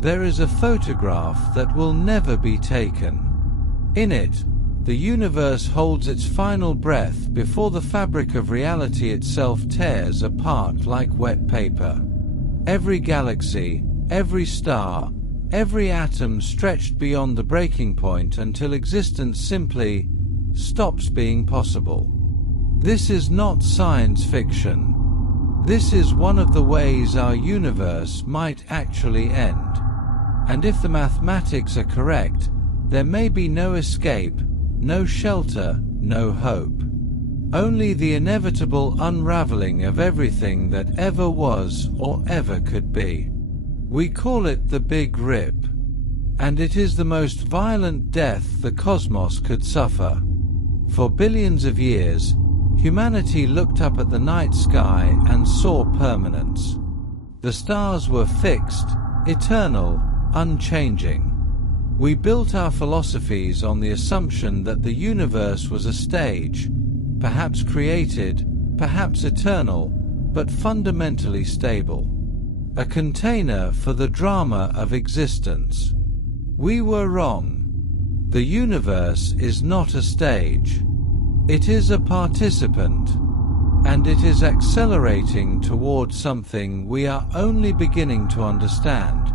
There is a photograph that will never be taken. In it, the universe holds its final breath before the fabric of reality itself tears apart like wet paper. Every galaxy, every star, every atom stretched beyond the breaking point until existence simply stops being possible. This is not science fiction. This is one of the ways our universe might actually end. And if the mathematics are correct, there may be no escape, no shelter, no hope. Only the inevitable unraveling of everything that ever was or ever could be. We call it the Big Rip. And it is the most violent death the cosmos could suffer. For billions of years, humanity looked up at the night sky and saw permanence. The stars were fixed, eternal, unchanging. We built our philosophies on the assumption that the universe was a stage, perhaps created, perhaps eternal, but fundamentally stable. A container for the drama of existence. We were wrong. The universe is not a stage. It is a participant, and it is accelerating towards something we are only beginning to understand.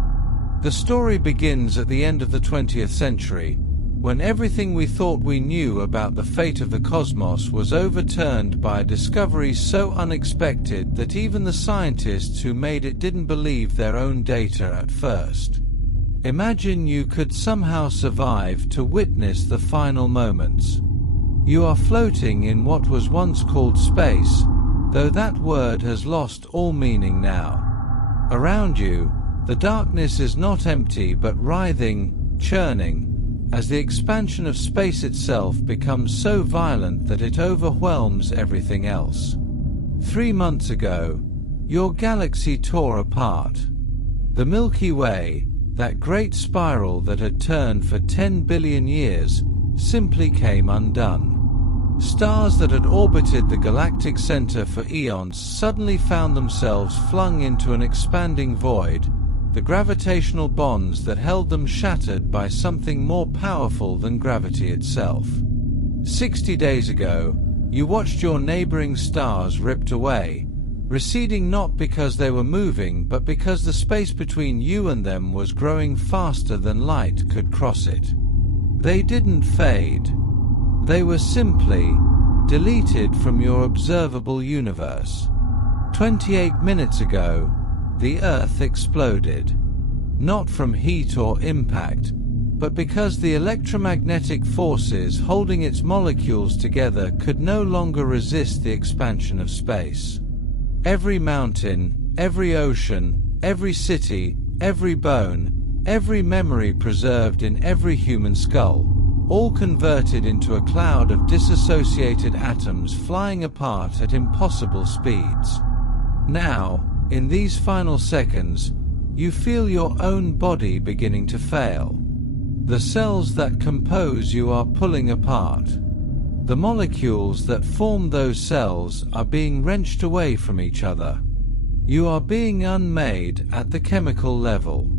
The story begins at the end of the 20th century, when everything we thought we knew about the fate of the cosmos was overturned by a discovery so unexpected that even the scientists who made it didn't believe their own data at first. Imagine you could somehow survive to witness the final moments. You are floating in what was once called space, though that word has lost all meaning now. Around you, the darkness is not empty but writhing, churning, as the expansion of space itself becomes so violent that it overwhelms everything else. 3 months ago, your galaxy tore apart. The Milky Way, that great spiral that had turned for 10 billion years, simply came undone. Stars that had orbited the galactic center for eons suddenly found themselves flung into an expanding void, the gravitational bonds that held them shattered by something more powerful than gravity itself. 60 days ago, you watched your neighboring stars ripped away, receding not because they were moving but because the space between you and them was growing faster than light could cross it. They didn't fade. They were simply deleted from your observable universe. 28 minutes ago, the Earth exploded. Not from heat or impact, but because the electromagnetic forces holding its molecules together could no longer resist the expansion of space. Every mountain, every ocean, every city, every bone, every memory preserved in every human skull, all converted into a cloud of disassociated atoms flying apart at impossible speeds. Now, in these final seconds, you feel your own body beginning to fail. The cells that compose you are pulling apart. The molecules that form those cells are being wrenched away from each other. You are being unmade at the chemical level.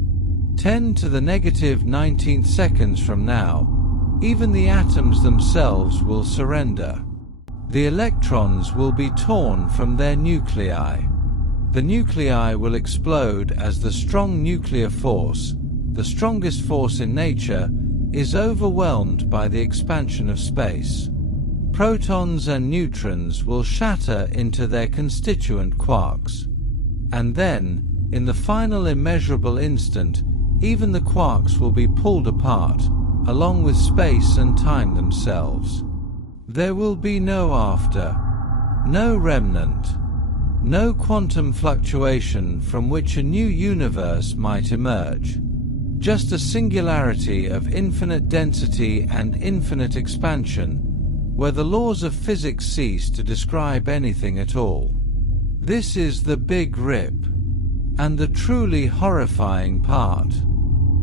10 to the negative 19th seconds from now, even the atoms themselves will surrender. The electrons will be torn from their nuclei. The nuclei will explode as the strong nuclear force, the strongest force in nature, is overwhelmed by the expansion of space. Protons and neutrons will shatter into their constituent quarks. And then, in the final immeasurable instant, even the quarks will be pulled apart, along with space and time themselves. There will be no after, no remnant, no quantum fluctuation from which a new universe might emerge. Just a singularity of infinite density and infinite expansion, where the laws of physics cease to describe anything at all. This is the Big Rip, and the truly horrifying part.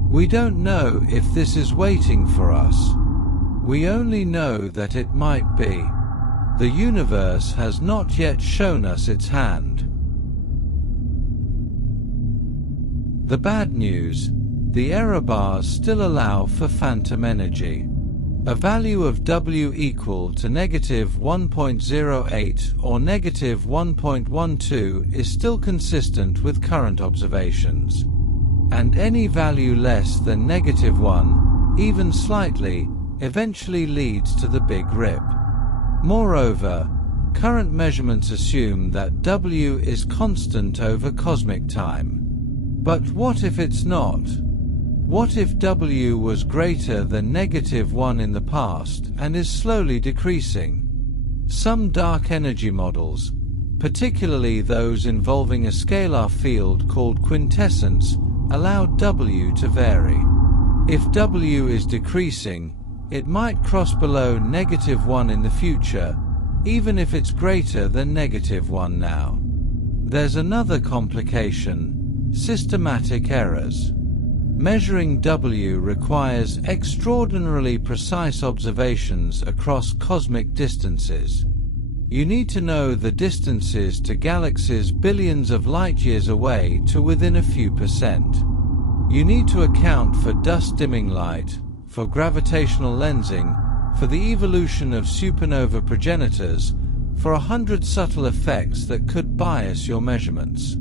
We don't know if this is waiting for us. We only know that it might be. The universe has not yet shown us its hand. The bad news, the error bars still allow for phantom energy. A value of W equal to -1.08 or -1.12 is still consistent with current observations. And any value less than -1, even slightly, eventually leads to the Big Rip. Moreover, current measurements assume that W is constant over cosmic time. But what if it's not? What if W was greater than -1 in the past and is slowly decreasing? Some dark energy models, particularly those involving a scalar field called quintessence, allow W to vary. If W is decreasing, it might cross below -1 in the future, even if it's greater than -1 now. There's another complication: systematic errors. Measuring W requires extraordinarily precise observations across cosmic distances. You need to know the distances to galaxies billions of light-years away to within a few percent. You need to account for dust-dimming light, for gravitational lensing, for the evolution of supernova progenitors, for 100 subtle effects that could bias your measurements.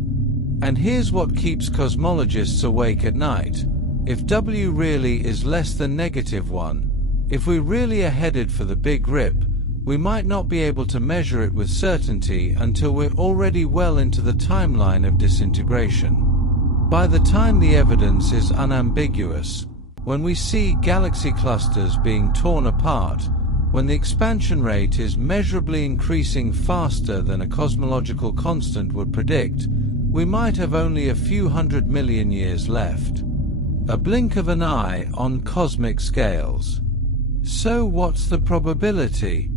And here's what keeps cosmologists awake at night. If W really is less than -1, if we really are headed for the Big Rip, we might not be able to measure it with certainty until we're already well into the timeline of disintegration. By the time the evidence is unambiguous, when we see galaxy clusters being torn apart, when the expansion rate is measurably increasing faster than a cosmological constant would predict, we might have only a few 100 million years left. A blink of an eye on cosmic scales. So what's the probability?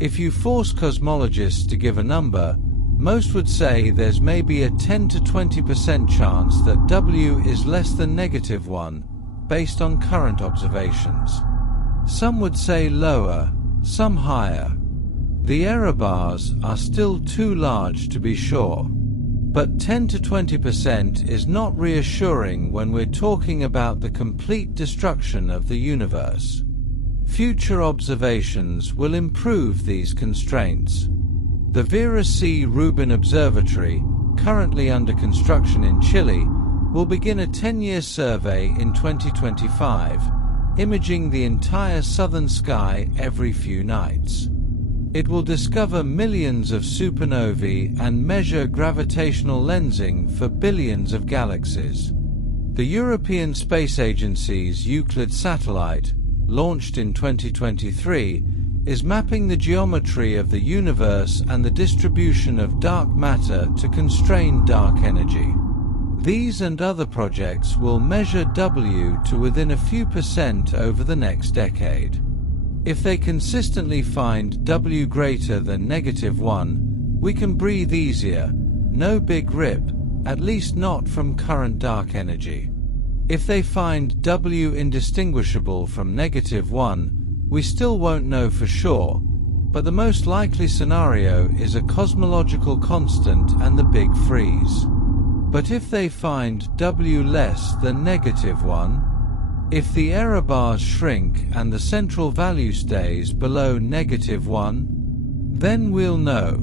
If you force cosmologists to give a number, most would say there's maybe a 10 to 20% chance that W is less than -1, based on current observations. Some would say lower, some higher. The error bars are still too large to be sure. But 10 to 20% is not reassuring when we're talking about the complete destruction of the universe. Future observations will improve these constraints. The Vera C. Rubin Observatory, currently under construction in Chile, will begin a 10-year survey in 2025, imaging the entire southern sky every few nights. It will discover millions of supernovae and measure gravitational lensing for billions of galaxies. The European Space Agency's Euclid satellite, launched in 2023, is mapping the geometry of the universe and the distribution of dark matter to constrain dark energy. These and other projects will measure W to within a few percent over the next decade. If they consistently find W greater than -1, we can breathe easier. No Big Rip, at least not from current dark energy. If they find W indistinguishable from -1, we still won't know for sure, but the most likely scenario is a cosmological constant and the Big Freeze. But if they find W less than -1, if the error bars shrink and the central value stays below -1, then we'll know.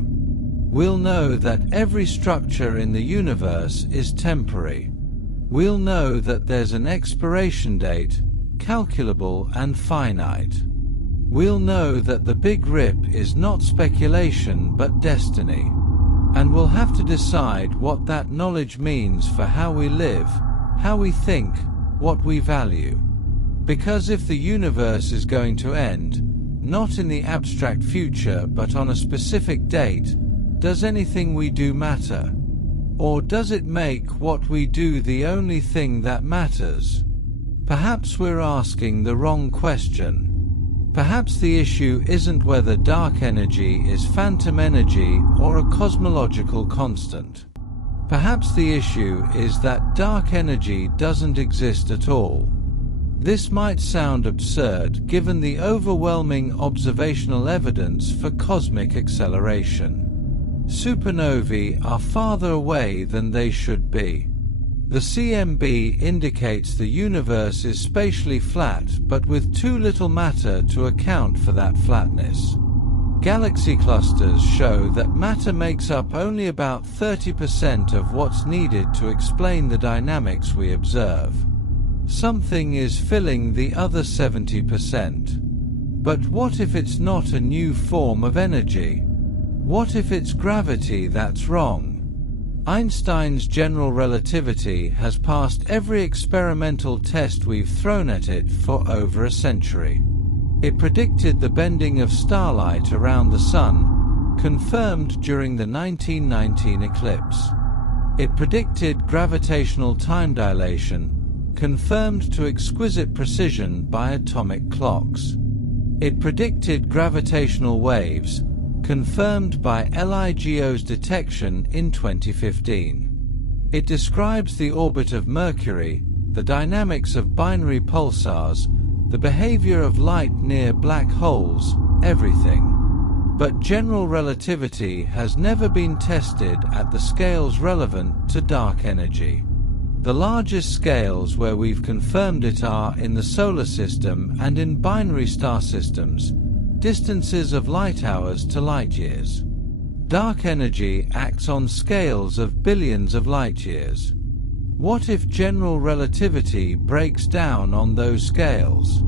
We'll know that every structure in the universe is temporary. We'll know that there's an expiration date, calculable and finite. We'll know that the Big Rip is not speculation but destiny. And we'll have to decide what that knowledge means for how we live, how we think, what we value. Because if the universe is going to end, not in the abstract future but on a specific date, does anything we do matter? Or does it make what we do the only thing that matters? Perhaps we're asking the wrong question. Perhaps the issue isn't whether dark energy is phantom energy or a cosmological constant. Perhaps the issue is that dark energy doesn't exist at all. This might sound absurd given the overwhelming observational evidence for cosmic acceleration. Supernovae are farther away than they should be. The CMB indicates the universe is spatially flat, but with too little matter to account for that flatness. Galaxy clusters show that matter makes up only about 30% of what's needed to explain the dynamics we observe. Something is filling the other 70%. But what if it's not a new form of energy? What if it's gravity that's wrong? Einstein's general relativity has passed every experimental test we've thrown at it for over a century. It predicted the bending of starlight around the Sun, confirmed during the 1919 eclipse. It predicted gravitational time dilation, confirmed to exquisite precision by atomic clocks. It predicted gravitational waves, confirmed by LIGO's detection in 2015. It describes the orbit of Mercury, the dynamics of binary pulsars, the behavior of light near black holes, everything. But general relativity has never been tested at the scales relevant to dark energy. The largest scales where we've confirmed it are in the solar system and in binary star systems, distances of light hours to light years. Dark energy acts on scales of billions of light years. What if general relativity breaks down on those scales?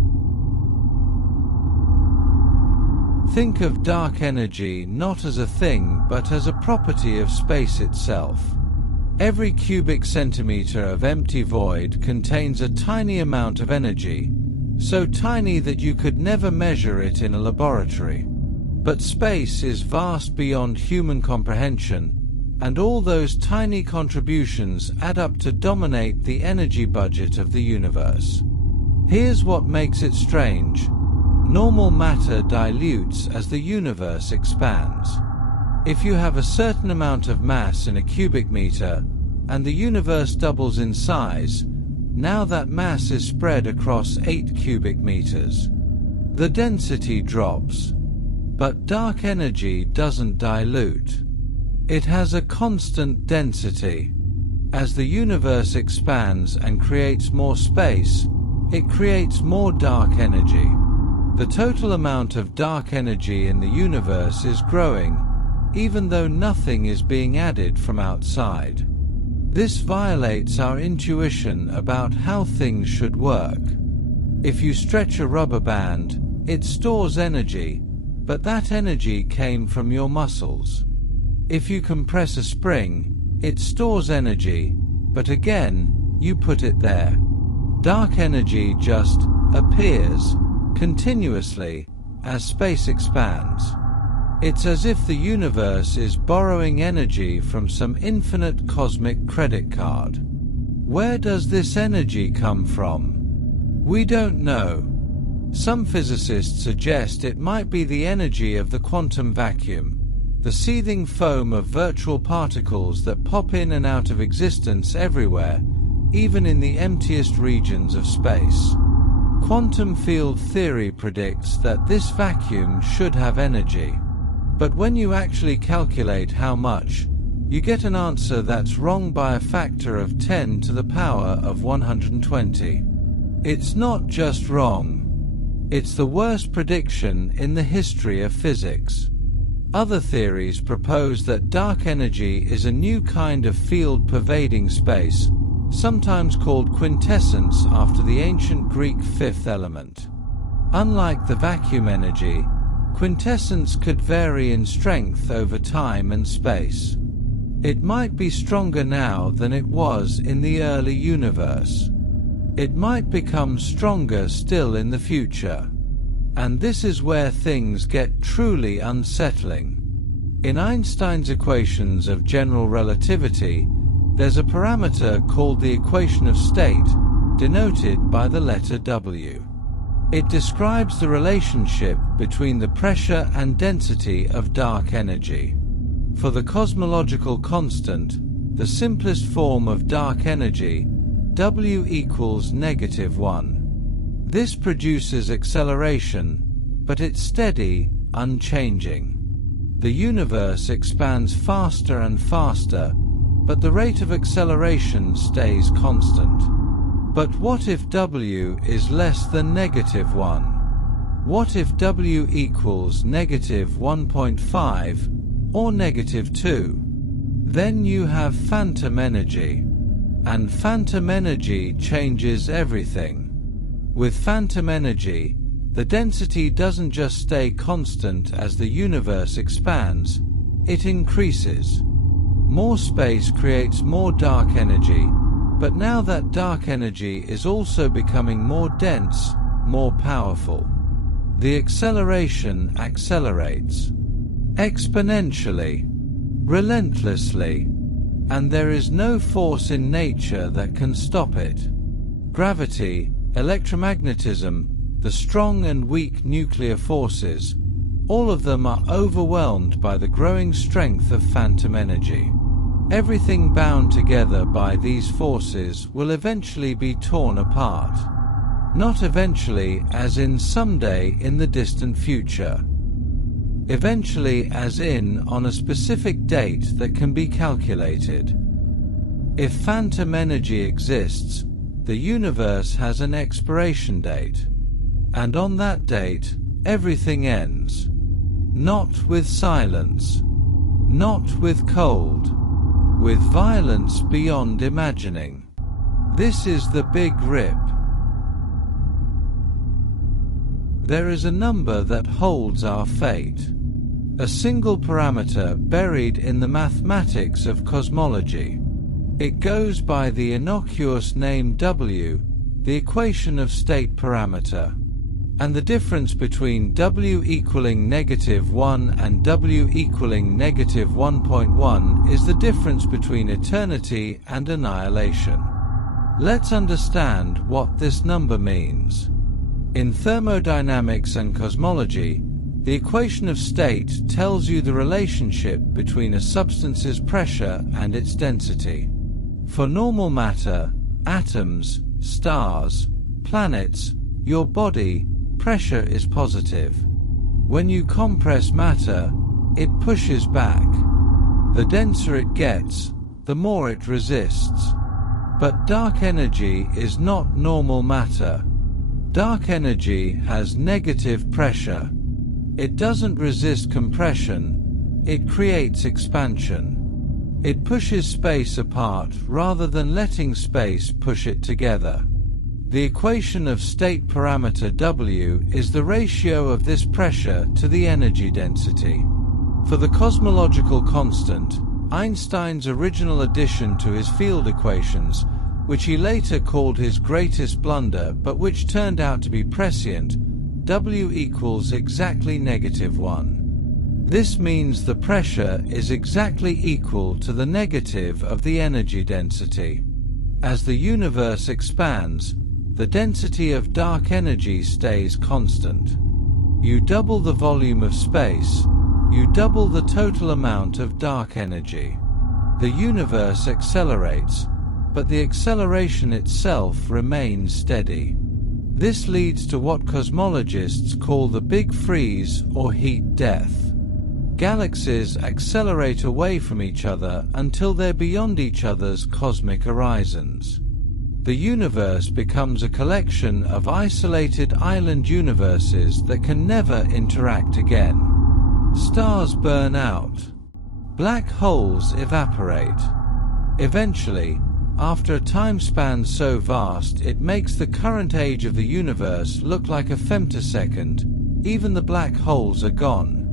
Think of dark energy not as a thing but as a property of space itself. Every cubic centimeter of empty void contains a tiny amount of energy, so tiny that you could never measure it in a laboratory. But space is vast beyond human comprehension, and all those tiny contributions add up to dominate the energy budget of the universe. Here's what makes it strange. Normal matter dilutes as the universe expands. If you have a certain amount of mass in a cubic meter, and the universe doubles in size, now that mass is spread across 8 cubic meters. The density drops. But dark energy doesn't dilute. It has a constant density. As the universe expands and creates more space, it creates more dark energy. The total amount of dark energy in the universe is growing, even though nothing is being added from outside. This violates our intuition about how things should work. If you stretch a rubber band, it stores energy, but that energy came from your muscles. If you compress a spring, it stores energy, but again, you put it there. Dark energy just appears continuously as space expands. It's as if the universe is borrowing energy from some infinite cosmic credit card. Where does this energy come from? We don't know. Some physicists suggest it might be the energy of the quantum vacuum, the seething foam of virtual particles that pop in and out of existence everywhere, even in the emptiest regions of space. Quantum field theory predicts that this vacuum should have energy. But when you actually calculate how much, you get an answer that's wrong by a factor of 10 to the power of 120. It's not just wrong. It's the worst prediction in the history of physics. Other theories propose that dark energy is a new kind of field pervading space, sometimes called quintessence after the ancient Greek fifth element. Unlike the vacuum energy, quintessence could vary in strength over time and space. It might be stronger now than it was in the early universe. It might become stronger still in the future. And this is where things get truly unsettling. In Einstein's equations of general relativity, there's a parameter called the equation of state, denoted by the letter W. It describes the relationship between the pressure and density of dark energy. For the cosmological constant, the simplest form of dark energy, W equals -1. This produces acceleration, but it's steady, unchanging. The universe expands faster and faster, but the rate of acceleration stays constant. But what if W is less than -1? What if W equals -1.5 or -2? Then you have phantom energy. And phantom energy changes everything. With phantom energy, the density doesn't just stay constant as the universe expands, it increases. More space creates more dark energy, but now that dark energy is also becoming more dense, more powerful. The acceleration accelerates exponentially, relentlessly, and there is no force in nature that can stop it. Gravity, electromagnetism, the strong and weak nuclear forces, all of them are overwhelmed by the growing strength of phantom energy. Everything bound together by these forces will eventually be torn apart. Not eventually as in someday in the distant future. Eventually as in on a specific date that can be calculated. If phantom energy exists, the universe has an expiration date. And on that date, everything ends. Not with silence. Not with cold. With violence beyond imagining. This is the Big Rip. There is a number that holds our fate. A single parameter buried in the mathematics of cosmology. It goes by the innocuous name W, the equation of state parameter. And the difference between W equaling -1 and W equaling -1.1 is the difference between eternity and annihilation. Let's understand what this number means. In thermodynamics and cosmology, the equation of state tells you the relationship between a substance's pressure and its density. For normal matter, atoms, stars, planets, your body, pressure is positive. When you compress matter, it pushes back. The denser it gets, the more it resists. But dark energy is not normal matter. Dark energy has negative pressure. It doesn't resist compression, it creates expansion. It pushes space apart rather than letting space push it together. The equation of state parameter W is the ratio of this pressure to the energy density. For the cosmological constant, Einstein's original addition to his field equations, which he later called his greatest blunder but which turned out to be prescient, W equals exactly -1. This means the pressure is exactly equal to the negative of the energy density. As the universe expands, the density of dark energy stays constant. You double the volume of space, you double the total amount of dark energy. The universe accelerates, but the acceleration itself remains steady. This leads to what cosmologists call the Big Freeze or heat death. Galaxies accelerate away from each other until they're beyond each other's cosmic horizons. The universe becomes a collection of isolated island universes that can never interact again. Stars burn out. Black holes evaporate. Eventually, after a time span so vast it makes the current age of the universe look like a femtosecond, even the black holes are gone.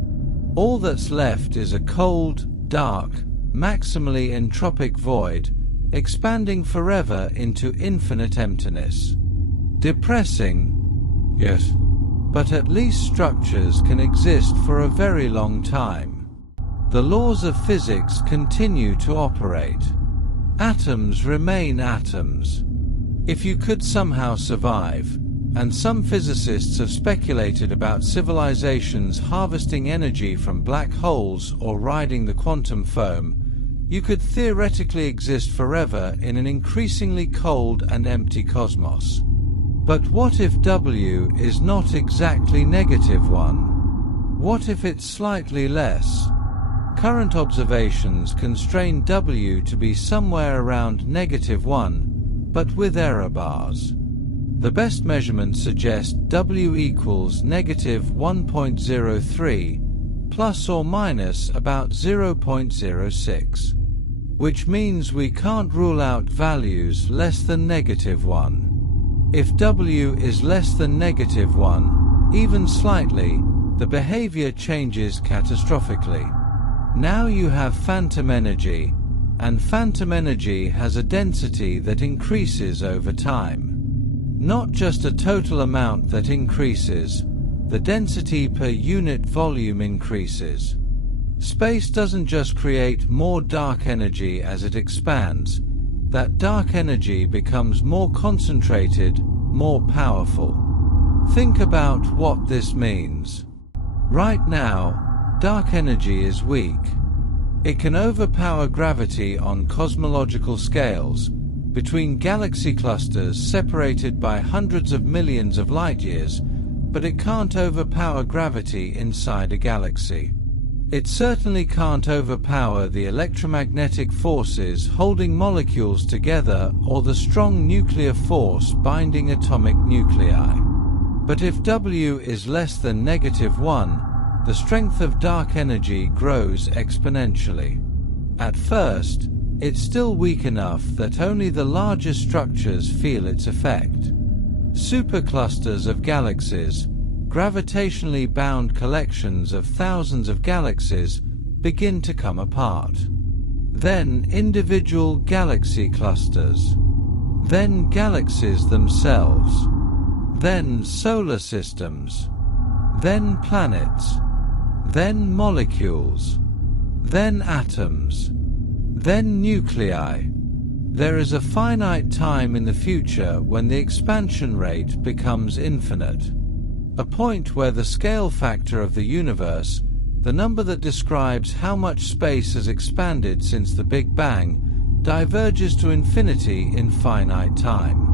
All that's left is a cold, dark, maximally entropic void, expanding forever into infinite emptiness. Depressing, yes, but at least structures can exist for a very long time. The laws of physics continue to operate. Atoms remain atoms. If you could somehow survive, and some physicists have speculated about civilizations harvesting energy from black holes or riding the quantum foam, you could theoretically exist forever in an increasingly cold and empty cosmos. But what if W is not exactly -1? What if it's slightly less? Current observations constrain W to be somewhere around -1, but with error bars. The best measurements suggest W equals -1.03, plus or minus about 0.06, which means we can't rule out values less than -1. If W is less than -1, even slightly, the behavior changes catastrophically. Now you have phantom energy, and phantom energy has a density that increases over time. Not just a total amount that increases, the density per unit volume increases. Space doesn't just create more dark energy as it expands, that dark energy becomes more concentrated, more powerful. Think about what this means. Right now, dark energy is weak. It can overpower gravity on cosmological scales, between galaxy clusters separated by hundreds of millions of light-years, but it can't overpower gravity inside a galaxy. It certainly can't overpower the electromagnetic forces holding molecules together or the strong nuclear force binding atomic nuclei. But if W is less than -1, the strength of dark energy grows exponentially. At first, it's still weak enough that only the largest structures feel its effect. Superclusters of galaxies, gravitationally bound collections of thousands of galaxies, begin to come apart. Then individual galaxy clusters. Then galaxies themselves. Then solar systems. Then planets. Then molecules. Then atoms. Then nuclei. There is a finite time in the future when the expansion rate becomes infinite. A point where the scale factor of the universe, the number that describes how much space has expanded since the Big Bang, diverges to infinity in finite time.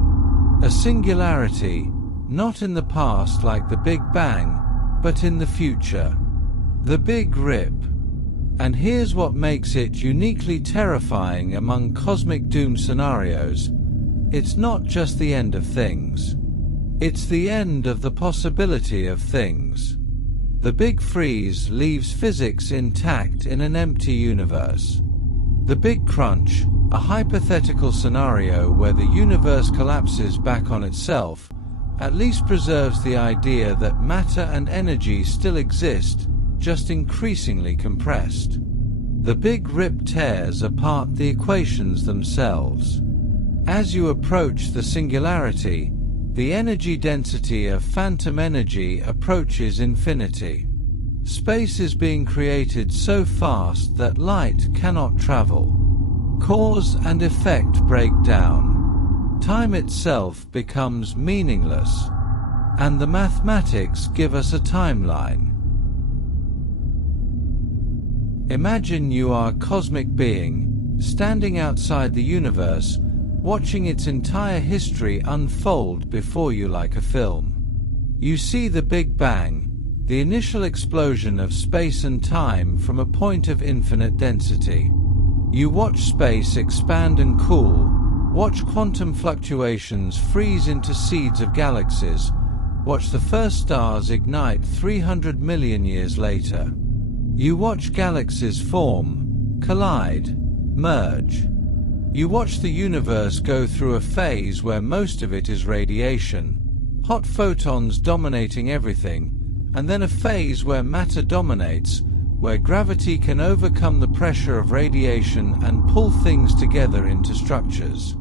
A singularity, not in the past like the Big Bang, but in the future. The Big Rip. And here's what makes it uniquely terrifying among cosmic doom scenarios. It's not just the end of things. It's the end of the possibility of things. The Big Freeze leaves physics intact in an empty universe. The Big Crunch, a hypothetical scenario where the universe collapses back on itself, at least preserves the idea that matter and energy still exist, just increasingly compressed. The Big Rip tears apart the equations themselves. As you approach the singularity, the energy density of phantom energy approaches infinity. Space is being created so fast that light cannot travel. Cause and effect break down. Time itself becomes meaningless. And the mathematics give us a timeline. Imagine you are a cosmic being, standing outside the universe, watching its entire history unfold before you like a film. You see the Big Bang, the initial explosion of space and time from a point of infinite density. You watch space expand and cool, watch quantum fluctuations freeze into seeds of galaxies, watch the first stars ignite 300 million years later. You watch galaxies form, collide, merge. You watch the universe go through a phase where most of it is radiation, hot photons dominating everything, and then a phase where matter dominates, where gravity can overcome the pressure of radiation and pull things together into structures.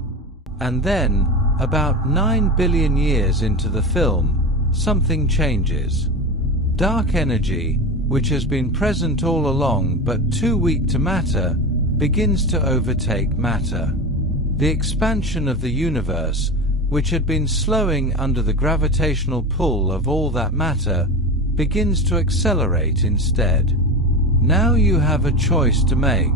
And then, about 9 billion years into the film, something changes. Dark energy, which has been present all along but too weak to matter, begins to overtake matter. The expansion of the universe, which had been slowing under the gravitational pull of all that matter, begins to accelerate instead. Now you have a choice to make.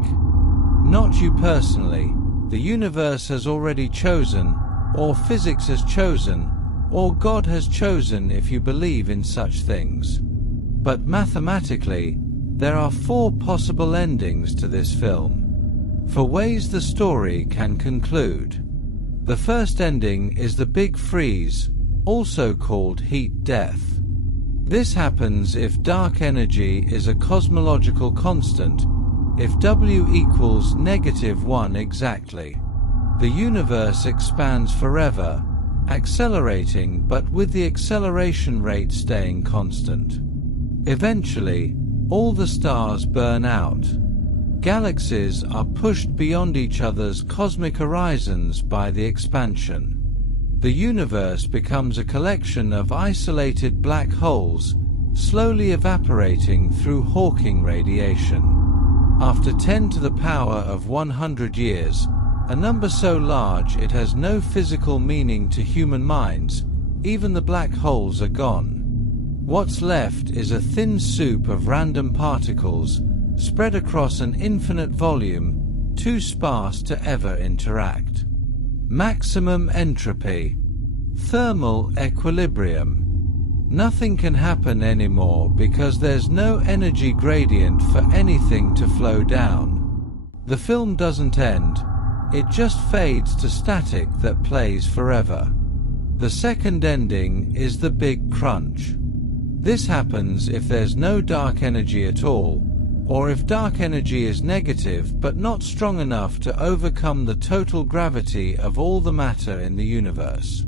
Not you personally. The universe has already chosen, or physics has chosen, or God has chosen if you believe in such things. But mathematically, There are 4 possible endings to this film, for ways the story can conclude. The first ending is the Big Freeze, also called heat death. This happens if dark energy is a cosmological constant, if W equals -1 exactly. The universe expands forever, accelerating but with the acceleration rate staying constant. Eventually, all the stars burn out. Galaxies are pushed beyond each other's cosmic horizons by the expansion. The universe becomes a collection of isolated black holes, slowly evaporating through Hawking radiation. After 10 to the power of 100 years, a number so large it has no physical meaning to human minds, even the black holes are gone. What's left is a thin soup of random particles, spread across an infinite volume, too sparse to ever interact. Maximum entropy. Thermal equilibrium. Nothing can happen anymore because there's no energy gradient for anything to flow down. The film doesn't end, it just fades to static that plays forever. The second ending is the Big Crunch. This happens if there's no dark energy at all, or if dark energy is negative but not strong enough to overcome the total gravity of all the matter in the universe.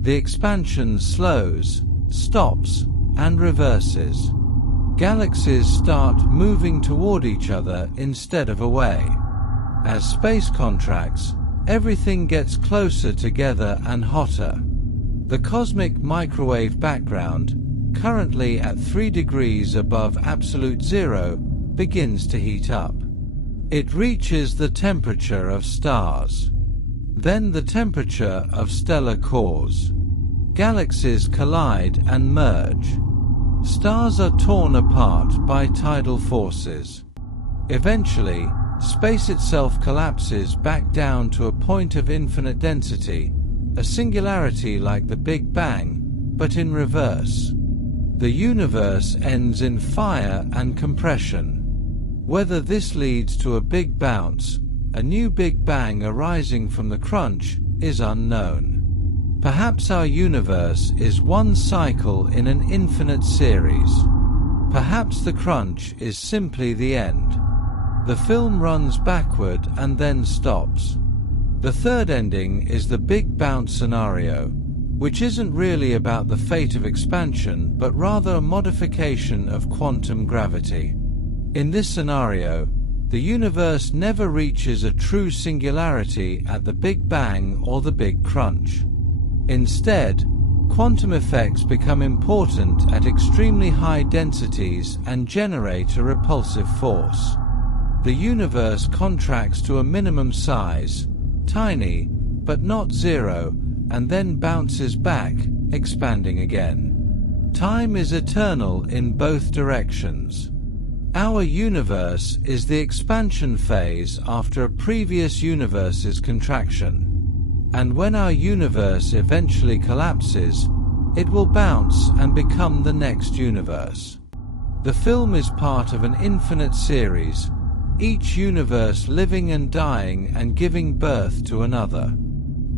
The expansion slows, stops, and reverses. Galaxies start moving toward each other instead of away. As space contracts, everything gets closer together and hotter. The cosmic microwave background, currently at 3 degrees above absolute zero, begins to heat up. It reaches the temperature of stars. Then the temperature of stellar cores. Galaxies collide and merge. Stars are torn apart by tidal forces. Eventually, space itself collapses back down to a point of infinite density, a singularity like the Big Bang, but in reverse. The universe ends in fire and compression. Whether this leads to a big bounce, a new Big Bang arising from the crunch, is unknown. Perhaps our universe is one cycle in an infinite series. Perhaps the crunch is simply the end. The film runs backward and then stops. The third ending is the Big Bounce scenario, which isn't really about the fate of expansion but rather a modification of quantum gravity. In this scenario, the universe never reaches a true singularity at the Big Bang or the Big Crunch. Instead, quantum effects become important at extremely high densities and generate a repulsive force. The universe contracts to a minimum size, tiny, but not zero, and then bounces back, expanding again. Time is eternal in both directions. Our universe is the expansion phase after a previous universe's contraction. And when our universe eventually collapses, it will bounce and become the next universe. The film is part of an infinite series, each universe living and dying and giving birth to another.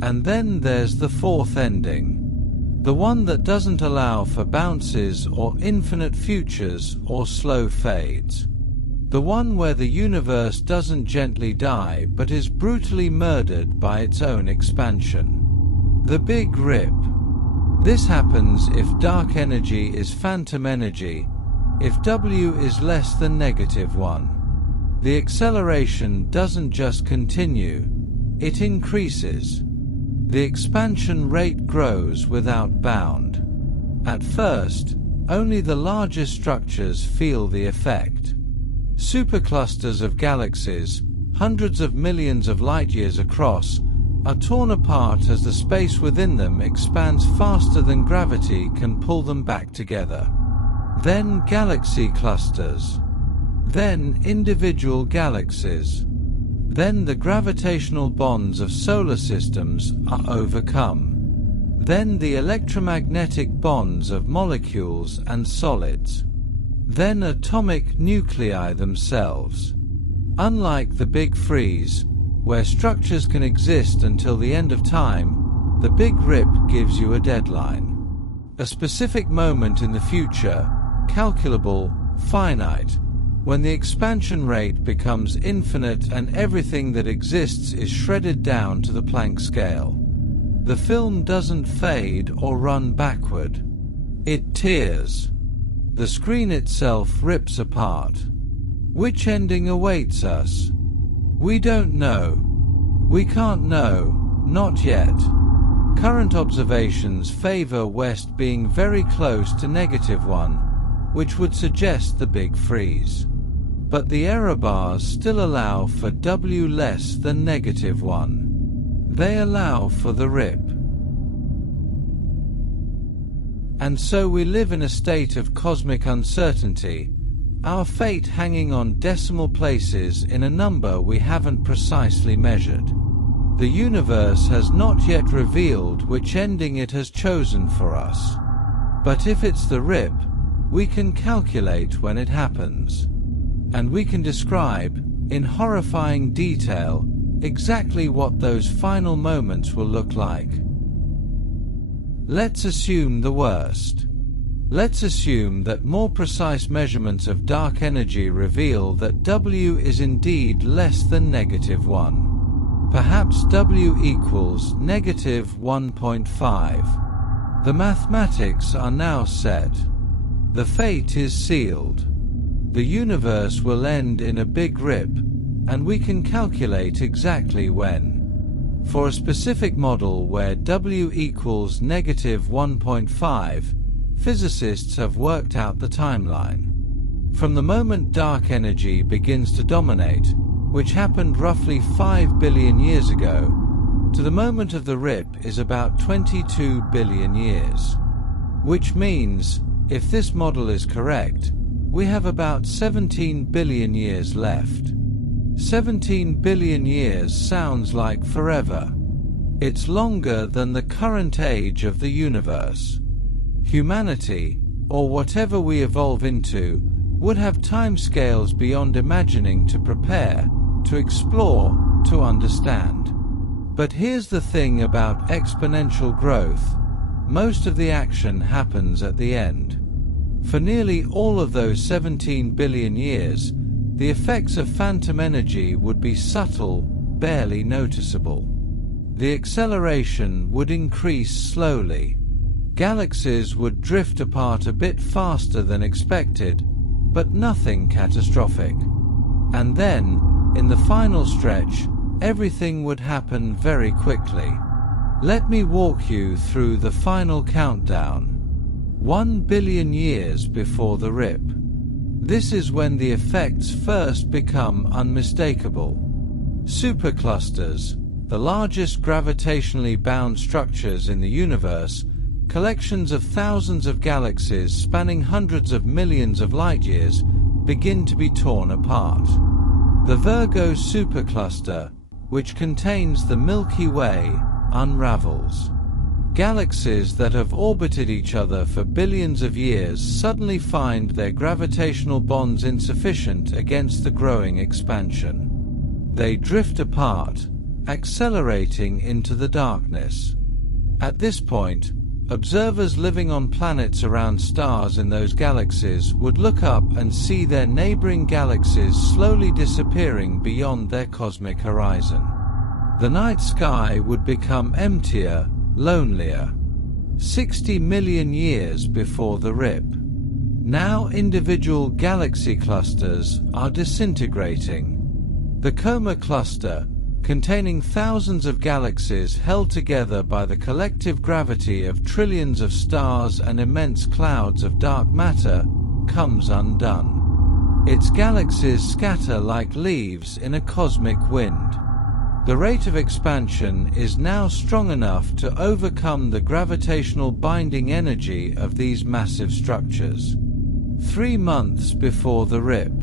And then there's the fourth ending. The one that doesn't allow for bounces or infinite futures or slow fades. The one where the universe doesn't gently die but is brutally murdered by its own expansion. The Big Rip. This happens if dark energy is phantom energy, if W is less than -1. The acceleration doesn't just continue, it increases. The expansion rate grows without bound. At first, only the largest structures feel the effect. Superclusters of galaxies, hundreds of millions of light-years across, are torn apart as the space within them expands faster than gravity can pull them back together. Then galaxy clusters. Then individual galaxies. Then the gravitational bonds of solar systems are overcome. Then the electromagnetic bonds of molecules and solids. then atomic nuclei themselves. Unlike the Big Freeze, where structures can exist until the end of time, the Big Rip gives you a deadline. A specific moment in the future, calculable, finite, when the expansion rate becomes infinite and everything that exists is shredded down to the Planck scale. The film doesn't fade or run backward. It tears. The screen itself rips apart. Which ending awaits us? We don't know. We can't know, not yet. Current observations favor West being very close to -1, which would suggest the Big Freeze. But the error bars still allow for W less than -1. They allow for the rip. And so we live in a state of cosmic uncertainty, our fate hanging on decimal places in a number we haven't precisely measured. The universe has not yet revealed which ending it has chosen for us. But if it's the rip, we can calculate when it happens. And we can describe, in horrifying detail, exactly what those final moments will look like. Let's assume the worst. Let's assume that more precise measurements of dark energy reveal that W is indeed less than -1. Perhaps W equals -1.5. The mathematics are now set. The fate is sealed. The universe will end in a Big Rip, and we can calculate exactly when. For a specific model where W equals -1.5, physicists have worked out the timeline. From the moment dark energy begins to dominate, which happened roughly 5 billion years ago, to the moment of the rip is about 22 billion years. Which means, if this model is correct, we have about 17 billion years left. 17 billion years sounds like forever. It's longer than the current age of the universe. Humanity, or whatever we evolve into, would have timescales beyond imagining to prepare, to explore, to understand. But here's the thing about exponential growth: most of the action happens at the end. For nearly all of those 17 billion years, the effects of phantom energy would be subtle, barely noticeable. The acceleration would increase slowly. Galaxies would drift apart a bit faster than expected, but nothing catastrophic. And then, in the final stretch, everything would happen very quickly. Let me walk you through the final countdown. 1 billion years before the rip. This is when the effects first become unmistakable. Superclusters, the largest gravitationally bound structures in the universe, collections of thousands of galaxies spanning hundreds of millions of light-years, begin to be torn apart. The Virgo supercluster, which contains the Milky Way, unravels. Galaxies that have orbited each other for billions of years suddenly find their gravitational bonds insufficient against the growing expansion. They drift apart, accelerating into the darkness. At this point, observers living on planets around stars in those galaxies would look up and see their neighboring galaxies slowly disappearing beyond their cosmic horizon. The night sky would become emptier, lonelier. 60 million years before the rip. Now individual galaxy clusters are disintegrating. The Coma cluster, containing thousands of galaxies held together by the collective gravity of trillions of stars and immense clouds of dark matter, comes undone. Its galaxies scatter like leaves in a cosmic wind. The rate of expansion is now strong enough to overcome the gravitational binding energy of these massive structures. 3 months before the rip,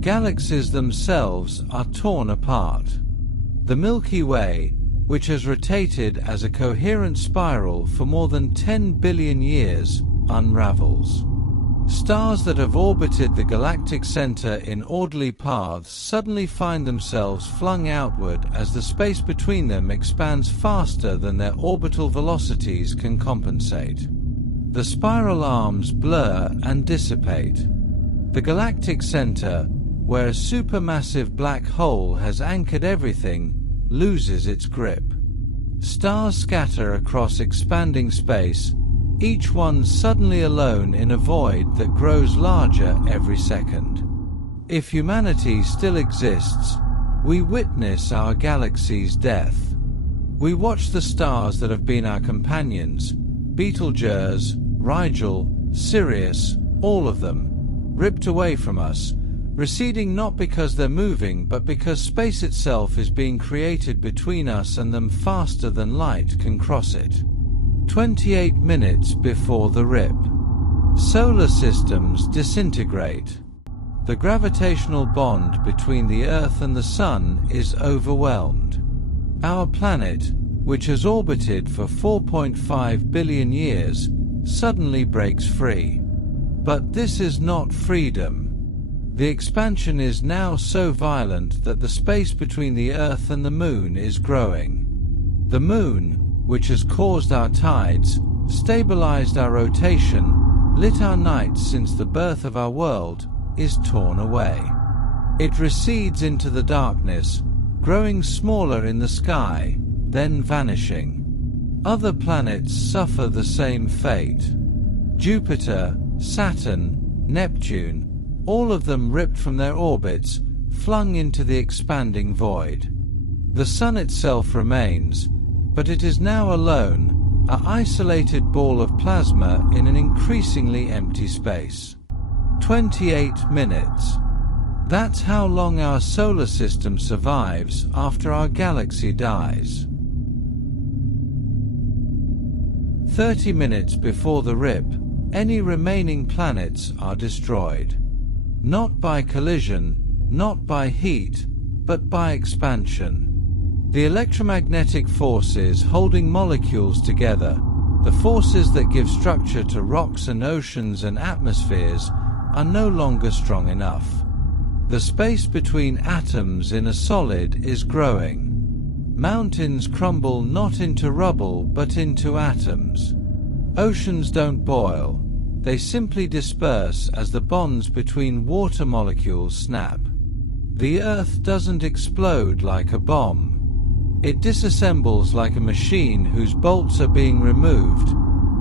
galaxies themselves are torn apart. The Milky Way, which has rotated as a coherent spiral for more than 10 billion years, unravels. Stars that have orbited the galactic center in orderly paths suddenly find themselves flung outward as the space between them expands faster than their orbital velocities can compensate. The spiral arms blur and dissipate. The galactic center, where a supermassive black hole has anchored everything, loses its grip. Stars scatter across expanding space, each one suddenly alone in a void that grows larger every second. If humanity still exists, we witness our galaxy's death. We watch the stars that have been our companions, Betelgeuse, Rigel, Sirius, all of them, ripped away from us, receding not because they're moving but because space itself is being created between us and them faster than light can cross it. 28 minutes before the rip. Solar systems disintegrate. The gravitational bond between the Earth and the Sun is overwhelmed. Our planet, which has orbited for 4.5 billion years, suddenly breaks free. But this is not freedom. The expansion is now so violent that the space between the Earth and the Moon is growing. The Moon, which has caused our tides, stabilized our rotation, lit our nights since the birth of our world, is torn away. It recedes into the darkness, growing smaller in the sky, then vanishing. Other planets suffer the same fate. Jupiter, Saturn, Neptune, all of them ripped from their orbits, flung into the expanding void. The Sun itself remains, but it is now alone, an isolated ball of plasma in an increasingly empty space. 28 minutes. That's how long our solar system survives after our galaxy dies. 30 minutes before the rip, any remaining planets are destroyed. Not by collision, not by heat, but by expansion. The electromagnetic forces holding molecules together, the forces that give structure to rocks and oceans and atmospheres, are no longer strong enough. The space between atoms in a solid is growing. Mountains crumble not into rubble but into atoms. Oceans don't boil, they simply disperse as the bonds between water molecules snap. The Earth doesn't explode like a bomb. It disassembles like a machine whose bolts are being removed,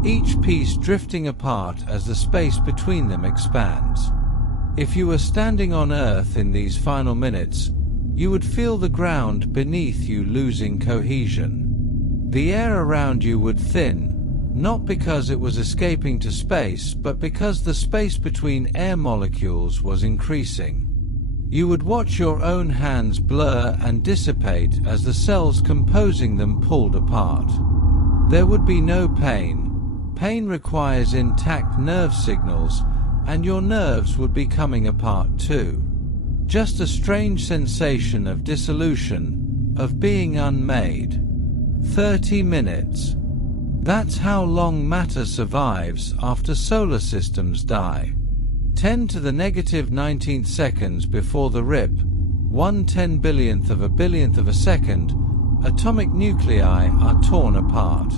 each piece drifting apart as the space between them expands. If you were standing on Earth in these final minutes, you would feel the ground beneath you losing cohesion. The air around you would thin, not because it was escaping to space, but because the space between air molecules was increasing. You would watch your own hands blur and dissipate as the cells composing them pulled apart. There would be no pain. Pain requires intact nerve signals, and your nerves would be coming apart too. Just a strange sensation of dissolution, of being unmade. 30 minutes. That's how long matter survives after solar systems die. 10 to the negative 19th seconds before the rip, 1/10,000,000,000 of a second, atomic nuclei are torn apart.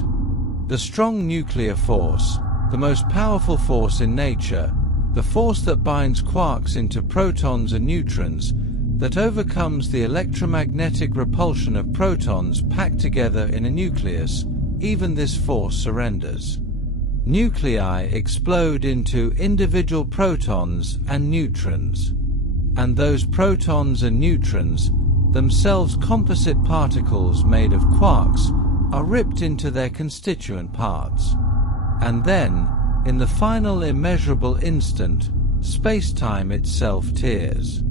The strong nuclear force, the most powerful force in nature, the force that binds quarks into protons and neutrons, that overcomes the electromagnetic repulsion of protons packed together in a nucleus, even this force surrenders. Nuclei explode into individual protons and neutrons. And those protons and neutrons, themselves composite particles made of quarks, are ripped into their constituent parts. And then, in the final immeasurable instant, space-time itself tears.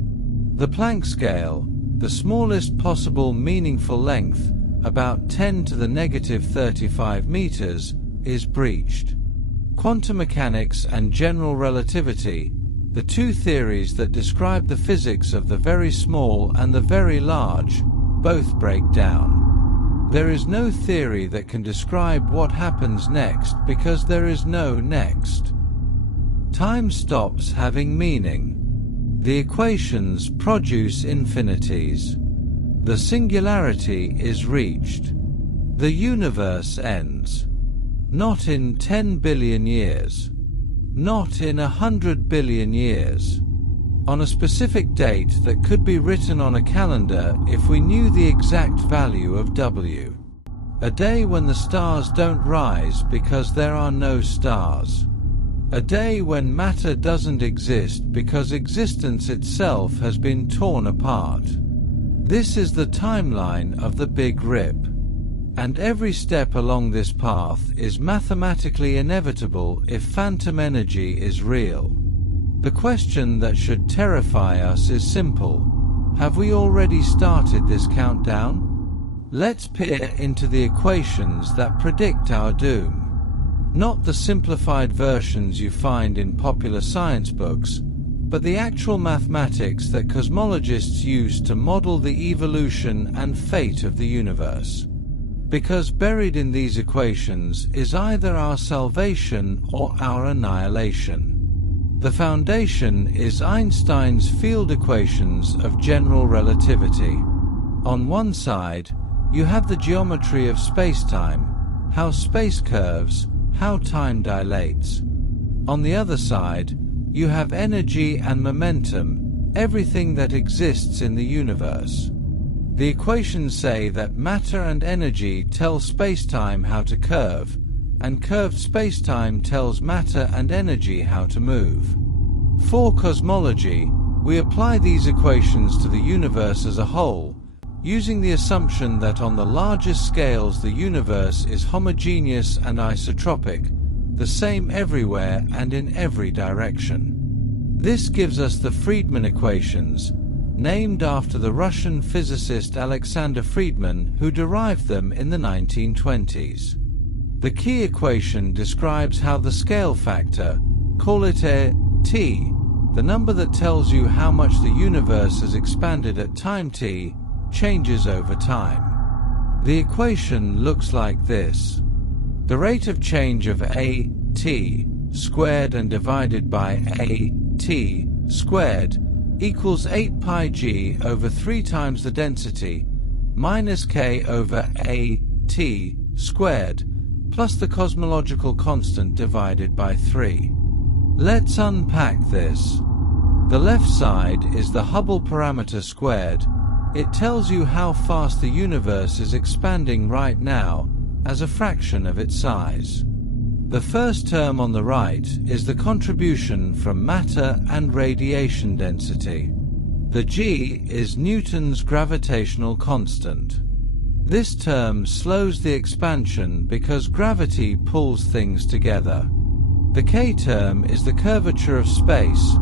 The Planck scale, the smallest possible meaningful length, about 10 to the negative 35 meters, is breached. Quantum mechanics and general relativity, the two theories that describe the physics of the very small and the very large, both break down. There is no theory that can describe what happens next because there is no next. Time stops having meaning. The equations produce infinities. The singularity is reached. The universe ends. Not in 10 billion years. Not in 100 billion years. On a specific date that could be written on a calendar if we knew the exact value of W. A day when the stars don't rise because there are no stars. A day when matter doesn't exist because existence itself has been torn apart. This is the timeline of the Big Rip. And every step along this path is mathematically inevitable if phantom energy is real. The question that should terrify us is simple. Have we already started this countdown? Let's peer into the equations that predict our doom. Not the simplified versions you find in popular science books, but the actual mathematics that cosmologists use to model the evolution and fate of the universe. Because buried in these equations is either our salvation or our annihilation. The foundation is Einstein's field equations of general relativity. On one side, you have the geometry of spacetime, how space curves, how time dilates. On the other side, you have energy and momentum, everything that exists in the universe. The equations say that matter and energy tell spacetime how to curve, and curved spacetime tells matter and energy how to move. For cosmology, we apply these equations to the universe as a whole, using the assumption that on the largest scales the universe is homogeneous and isotropic, the same everywhere and in every direction. This gives us the Friedmann equations, named after the Russian physicist Alexander Friedmann, who derived them in the 1920s. The key equation describes how the scale factor, call it a t, the number that tells you how much the universe has expanded at time t, changes over time. The equation looks like this. The rate of change of a t squared and divided by a t squared equals 8 pi g over 3 times the density minus k over a t squared plus the cosmological constant divided by 3. Let's unpack this. The left side is the Hubble parameter squared. It tells you how fast the universe is expanding right now as a fraction of its size. The first term on the right is the contribution from matter and radiation density. The g is Newton's gravitational constant. This term slows the expansion because gravity pulls things together. The k term is the curvature of space,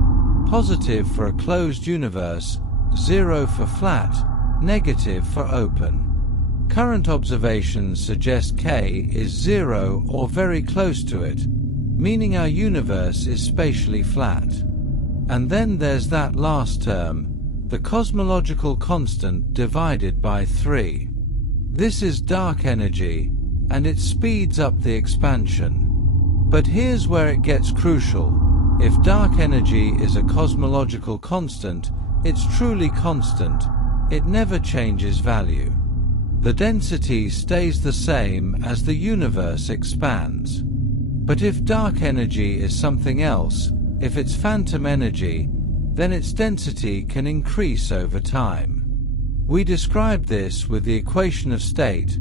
positive for a closed universe, 0 for flat, negative for open. Current observations suggest k is 0 or very close to it, meaning our universe is spatially flat. And then there's that last term, the cosmological constant divided by 3. This is dark energy, and it speeds up the expansion. But here's where it gets crucial. If dark energy is a cosmological constant, it's truly constant. It never changes value. The density stays the same as the universe expands. But if dark energy is something else, if it's phantom energy, then its density can increase over time. We describe this with the equation of state.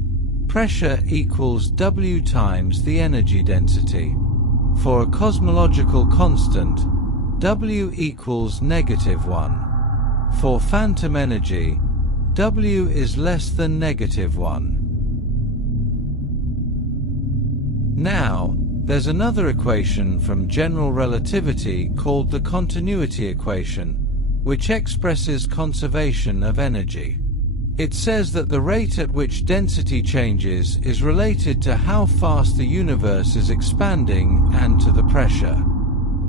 Pressure equals W times the energy density. For a cosmological constant, W equals -1. For phantom energy, W is less than -1. Now, there's another equation from general relativity called the continuity equation, which expresses conservation of energy. It says that the rate at which density changes is related to how fast the universe is expanding and to the pressure.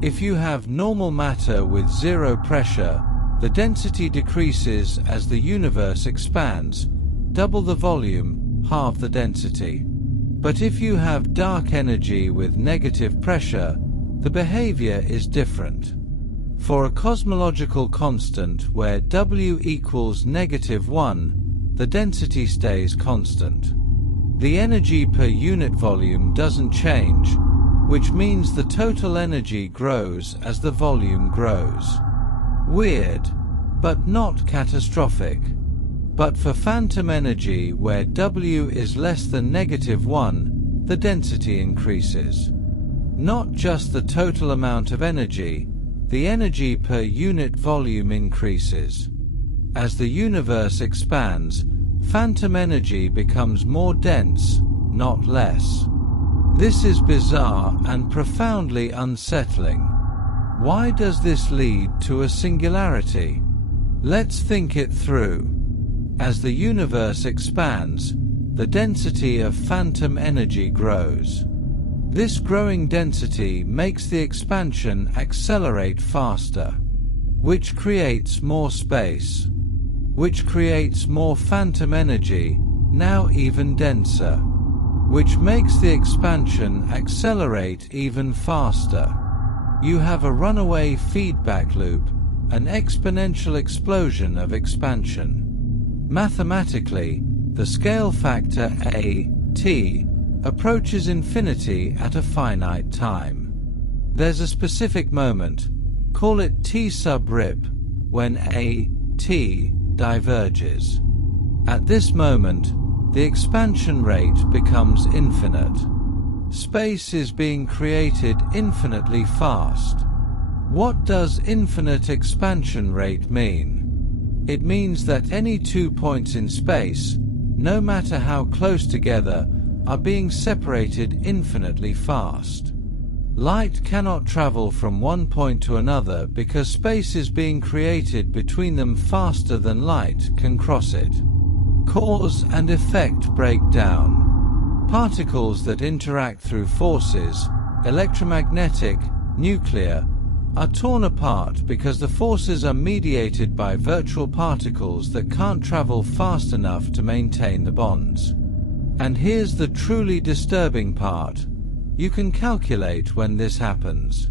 If you have normal matter with 0 pressure, the density decreases as the universe expands, double the volume, halve the density. But if you have dark energy with negative pressure, the behavior is different. For a cosmological constant where W equals -1, the density stays constant. The energy per unit volume doesn't change, which means the total energy grows as the volume grows. Weird, but not catastrophic. But for phantom energy where W is less than -1, the density increases. Not just the total amount of energy, the energy per unit volume increases. As the universe expands, phantom energy becomes more dense, not less. This is bizarre and profoundly unsettling. Why does this lead to a singularity? Let's think it through. As the universe expands, the density of phantom energy grows. This growing density makes the expansion accelerate faster, which creates more space, which creates more phantom energy, now even denser, which makes the expansion accelerate even faster. You have a runaway feedback loop, an exponential explosion of expansion. Mathematically, the scale factor A(t) approaches infinity at a finite time. There's a specific moment, call it t sub rip, when A(t) diverges. At this moment, the expansion rate becomes infinite. Space is being created infinitely fast. What does infinite expansion rate mean? It means that any 2 points in space, no matter how close together, are being separated infinitely fast. Light cannot travel from one point to another because space is being created between them faster than light can cross it. Cause and effect breakdown. Particles that interact through forces, electromagnetic, nuclear, are torn apart because the forces are mediated by virtual particles that can't travel fast enough to maintain the bonds. And here's the truly disturbing part. You can calculate when this happens.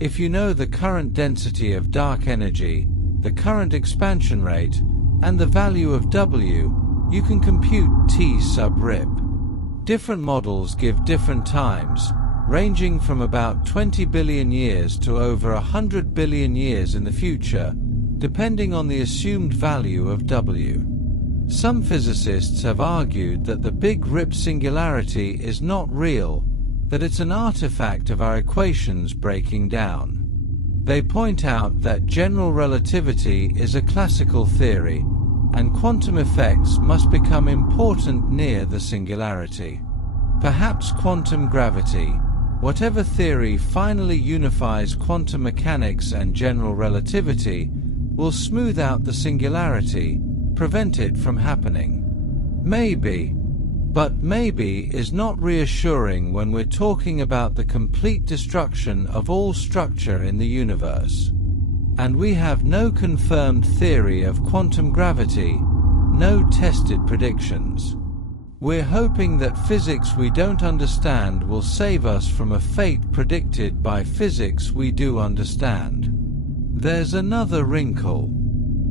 If you know the current density of dark energy, the current expansion rate, and the value of W, you can compute T sub rip. Different models give different times, ranging from about 20 billion years to over 100 billion years in the future, depending on the assumed value of W. Some physicists have argued that the Big Rip singularity is not real, that it's an artifact of our equations breaking down. They point out that general relativity is a classical theory, and quantum effects must become important near the singularity. Perhaps quantum gravity, whatever theory finally unifies quantum mechanics and general relativity, will smooth out the singularity, prevent it from happening. Maybe. But maybe is not reassuring when we're talking about the complete destruction of all structure in the universe. And we have no confirmed theory of quantum gravity, no tested predictions. We're hoping that physics we don't understand will save us from a fate predicted by physics we do understand. There's another wrinkle.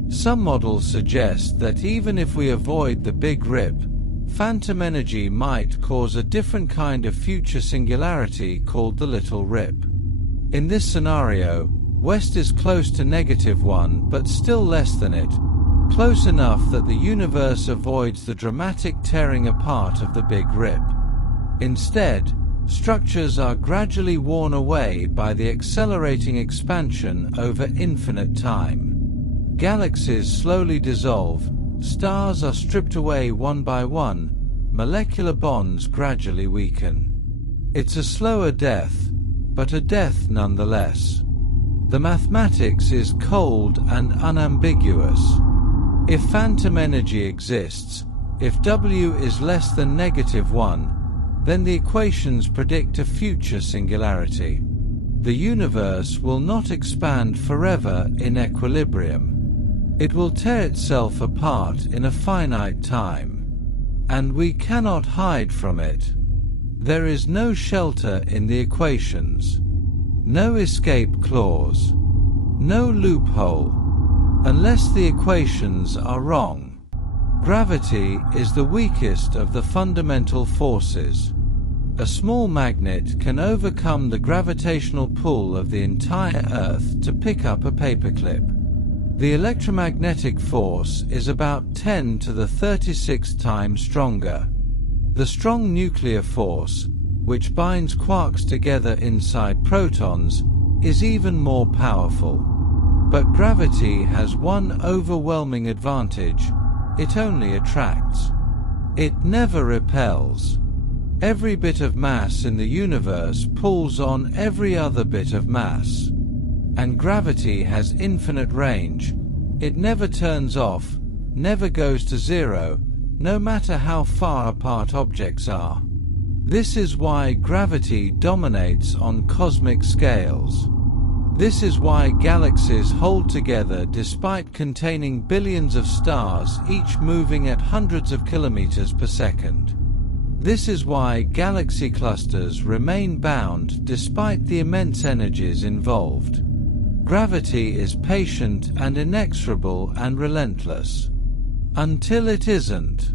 Some models suggest that even if we avoid the Big Rip, phantom energy might cause a different kind of future singularity called the Little Rip. In this scenario, West is close to -1 but still less than it, close enough that the universe avoids the dramatic tearing apart of the Big Rip. Instead, structures are gradually worn away by the accelerating expansion over infinite time. Galaxies slowly dissolve, stars are stripped away one by one, molecular bonds gradually weaken. It's a slower death, but a death nonetheless. The mathematics is cold and unambiguous. If phantom energy exists, if W is less than -1, then the equations predict a future singularity. The universe will not expand forever in equilibrium. It will tear itself apart in a finite time. And we cannot hide from it. There is no shelter in the equations. No escape clause. No loophole. Unless the equations are wrong. Gravity is the weakest of the fundamental forces. A small magnet can overcome the gravitational pull of the entire Earth to pick up a paperclip. The electromagnetic force is about 10 to the 36 times stronger. The strong nuclear force, which binds quarks together inside protons, is even more powerful. But gravity has one overwhelming advantage: it only attracts. It never repels. Every bit of mass in the universe pulls on every other bit of mass. And gravity has infinite range. It never turns off, never goes to zero, no matter how far apart objects are. This is why gravity dominates on cosmic scales. This is why galaxies hold together despite containing billions of stars, each moving at hundreds of kilometers per second. This is why galaxy clusters remain bound despite the immense energies involved. Gravity is patient and inexorable and relentless. Until it isn't.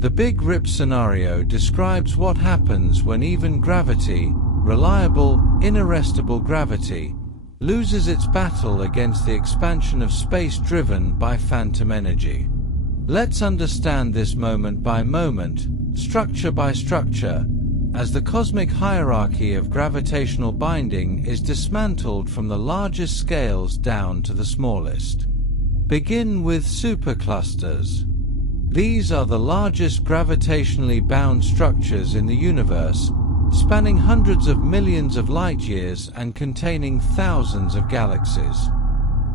The Big Rip scenario describes what happens when even gravity, reliable, inarrestable gravity, loses its battle against the expansion of space driven by phantom energy. Let's understand this moment by moment, structure by structure, as the cosmic hierarchy of gravitational binding is dismantled from the largest scales down to the smallest. Begin with superclusters. These are the largest gravitationally bound structures in the universe, spanning hundreds of millions of light-years and containing thousands of galaxies.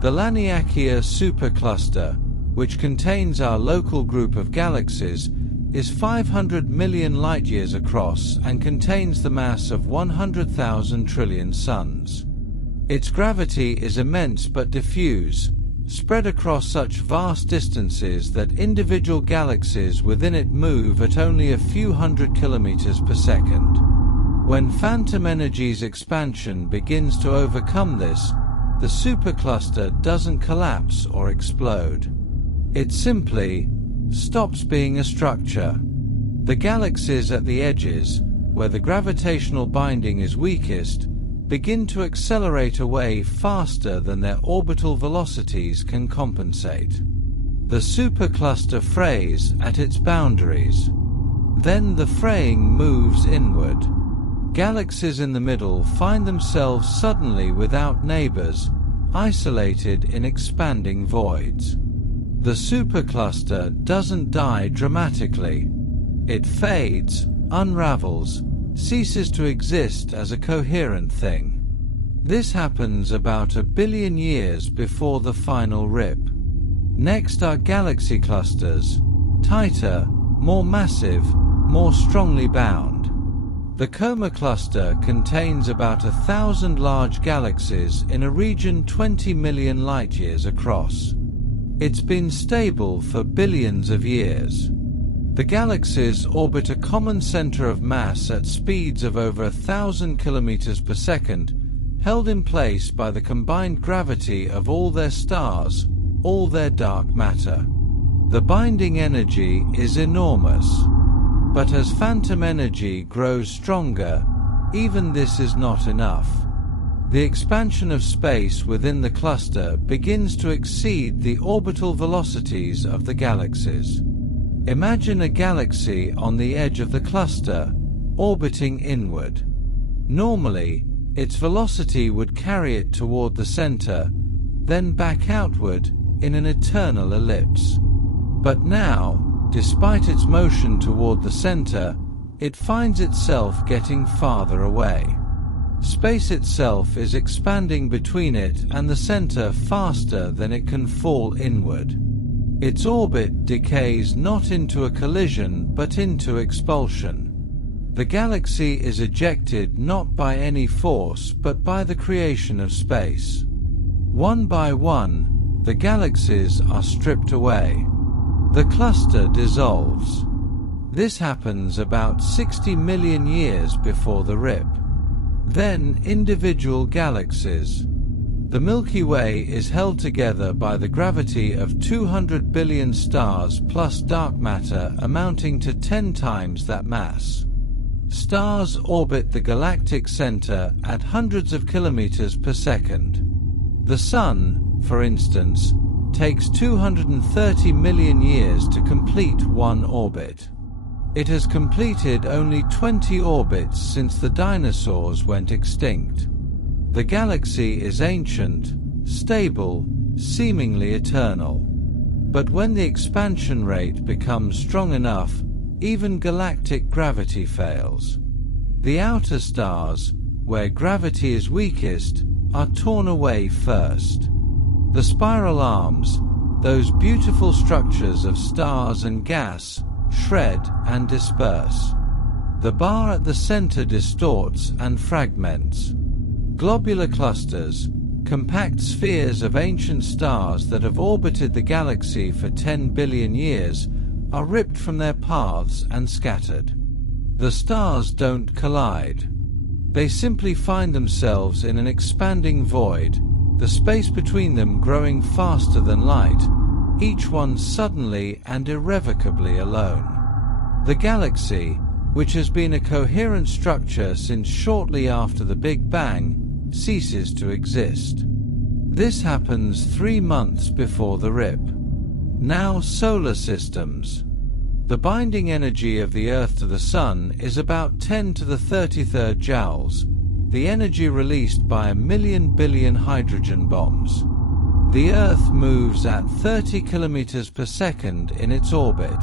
The Laniakea supercluster, which contains our local group of galaxies, is 500 million light-years across and contains the mass of 100,000 trillion suns. Its gravity is immense but diffuse, spread across such vast distances that individual galaxies within it move at only a few hundred kilometers per second. When phantom energy's expansion begins to overcome this, the supercluster doesn't collapse or explode. It simply stops being a structure. The galaxies at the edges, where the gravitational binding is weakest, begin to accelerate away faster than their orbital velocities can compensate. The supercluster frays at its boundaries. Then the fraying moves inward. Galaxies in the middle find themselves suddenly without neighbors, isolated in expanding voids. The supercluster doesn't die dramatically. It fades, unravels, ceases to exist as a coherent thing. This happens about 1 billion years before the final rip. Next are galaxy clusters, tighter, more massive, more strongly bound. The Coma cluster contains about 1,000 large galaxies in a region 20 million light-years across. It's been stable for billions of years. The galaxies orbit a common center of mass at speeds of over 1,000 kilometers per second, held in place by the combined gravity of all their stars, all their dark matter. The binding energy is enormous. But as phantom energy grows stronger, even this is not enough. The expansion of space within the cluster begins to exceed the orbital velocities of the galaxies. Imagine a galaxy on the edge of the cluster, orbiting inward. Normally, its velocity would carry it toward the center, then back outward in an eternal ellipse. But now, despite its motion toward the center, it finds itself getting farther away. Space itself is expanding between it and the center faster than it can fall inward. Its orbit decays not into a collision but into expulsion. The galaxy is ejected not by any force but by the creation of space. One by one, the galaxies are stripped away. The cluster dissolves. This happens about 60 million years before the rip. Then individual galaxies. The Milky Way is held together by the gravity of 200 billion stars plus dark matter amounting to 10 times that mass. Stars orbit the galactic center at hundreds of kilometers per second. The Sun, for instance, takes 230 million years to complete one orbit. It has completed only 20 orbits since the dinosaurs went extinct. The galaxy is ancient, stable, seemingly eternal. But when the expansion rate becomes strong enough, even galactic gravity fails. The outer stars, where gravity is weakest, are torn away first. The spiral arms, those beautiful structures of stars and gas, shred and disperse. The bar at the center distorts and fragments. Globular clusters, compact spheres of ancient stars that have orbited the galaxy for 10 billion years, are ripped from their paths and scattered. The stars don't collide. They simply find themselves in an expanding void, the space between them growing faster than light, each one suddenly and irrevocably alone. The galaxy, which has been a coherent structure since shortly after the Big Bang, ceases to exist. This happens 3 months before the rip. Now solar systems. The binding energy of the Earth to the Sun is about 10 to the 33rd joules, the energy released by 1,000,000 billion hydrogen bombs. The Earth moves at 30 kilometers per second in its orbit.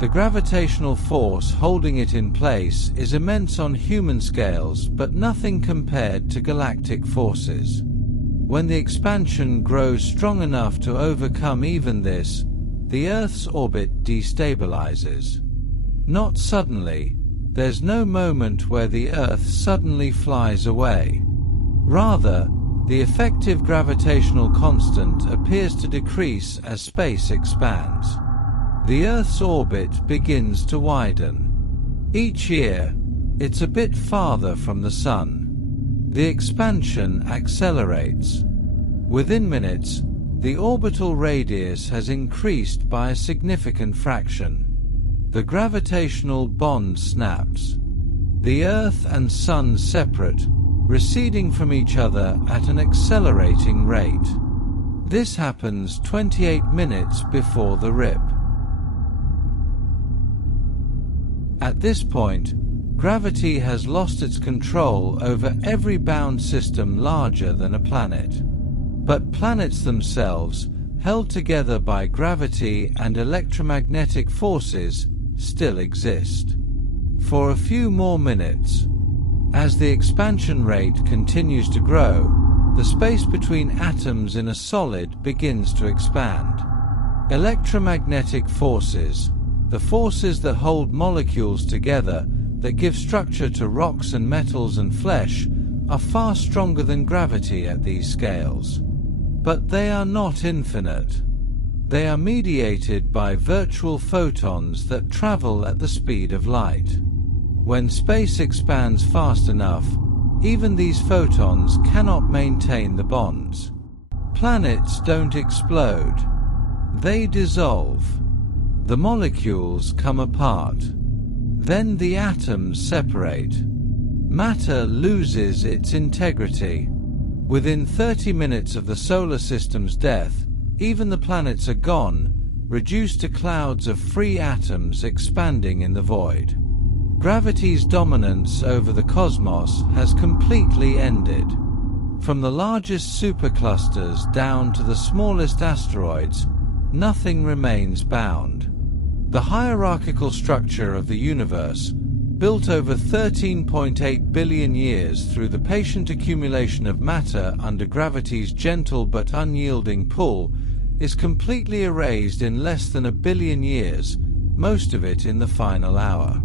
The gravitational force holding it in place is immense on human scales, but nothing compared to galactic forces. When the expansion grows strong enough to overcome even this, the Earth's orbit destabilizes. Not suddenly. There's no moment where the Earth suddenly flies away. Rather, the effective gravitational constant appears to decrease as space expands. The Earth's orbit begins to widen. Each year, it's a bit farther from the Sun. The expansion accelerates. Within minutes, the orbital radius has increased by a significant fraction. The gravitational bond snaps. The Earth and Sun separate, receding from each other at an accelerating rate. This happens 28 minutes before the rip. At this point, gravity has lost its control over every bound system larger than a planet. But planets themselves, held together by gravity and electromagnetic forces, still exist. For a few more minutes. As the expansion rate continues to grow, the space between atoms in a solid begins to expand. Electromagnetic forces, the forces that hold molecules together, that give structure to rocks and metals and flesh, are far stronger than gravity at these scales. But they are not infinite. They are mediated by virtual photons that travel at the speed of light. When space expands fast enough, even these photons cannot maintain the bonds. Planets don't explode. They dissolve. The molecules come apart. Then the atoms separate. Matter loses its integrity. Within 30 minutes of the solar system's death, even the planets are gone, reduced to clouds of free atoms expanding in the void. Gravity's dominance over the cosmos has completely ended. From the largest superclusters down to the smallest asteroids, nothing remains bound. The hierarchical structure of the universe, built over 13.8 billion years through the patient accumulation of matter under gravity's gentle but unyielding pull, is completely erased in less than 1 billion years, most of it in the final hour.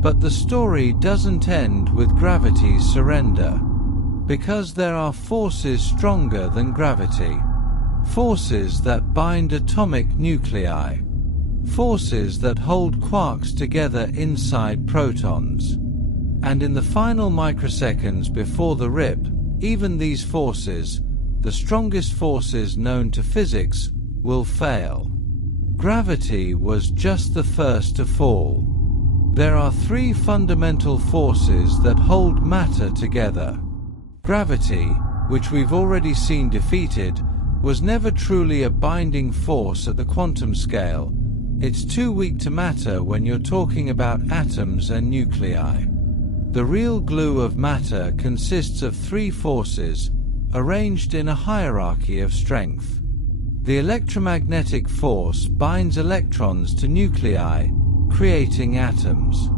But the story doesn't end with gravity's surrender. Because there are forces stronger than gravity. Forces that bind atomic nuclei. forces that hold quarks together inside protons. And in the final microseconds before the rip, even these forces, the strongest forces known to physics, will fail. Gravity was just the first to fall. There are three fundamental forces that hold matter together. Gravity, which we've already seen defeated, was never truly a binding force at the quantum scale. It's too weak to matter when you're talking about atoms and nuclei. The real glue of matter consists of three forces, arranged in a hierarchy of strength. The electromagnetic force binds electrons to nuclei, creating atoms.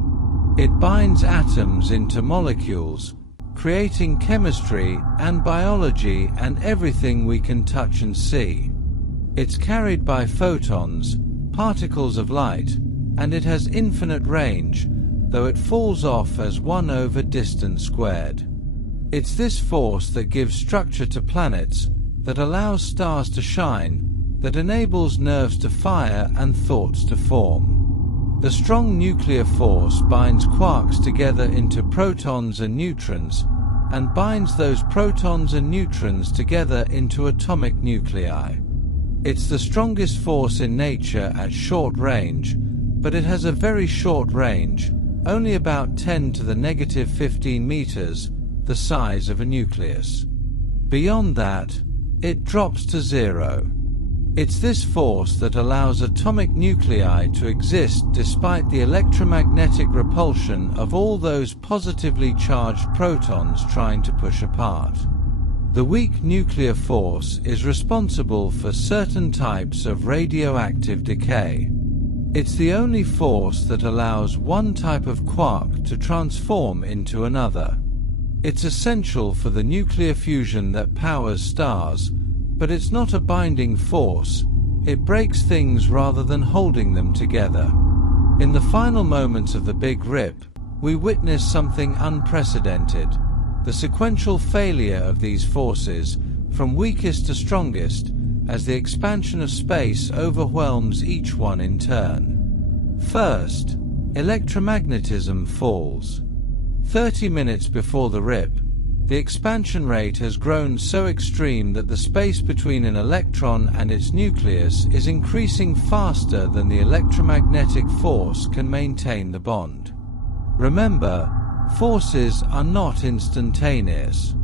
It binds atoms into molecules, creating chemistry and biology and everything we can touch and see. It's carried by photons, particles of light, and it has infinite range, though it falls off as 1 over distance squared. It's this force that gives structure to planets, that allows stars to shine, that enables nerves to fire and thoughts to form. The strong nuclear force binds quarks together into protons and neutrons, and binds those protons and neutrons together into atomic nuclei. It's the strongest force in nature at short range, but it has a very short range, only about 10 to the negative 15 meters, the size of a nucleus. Beyond that, it drops to zero. It's this force that allows atomic nuclei to exist despite the electromagnetic repulsion of all those positively charged protons trying to push apart. The weak nuclear force is responsible for certain types of radioactive decay. It's the only force that allows one type of quark to transform into another. It's essential for the nuclear fusion that powers stars, but it's not a binding force. It breaks things rather than holding them together. In the final moments of the Big Rip, we witness something unprecedented: the sequential failure of these forces, from weakest to strongest, as the expansion of space overwhelms each one in turn. First, electromagnetism falls. 30 minutes before the rip, the expansion rate has grown so extreme that the space between an electron and its nucleus is increasing faster than the electromagnetic force can maintain the bond. Remember, forces are not instantaneous.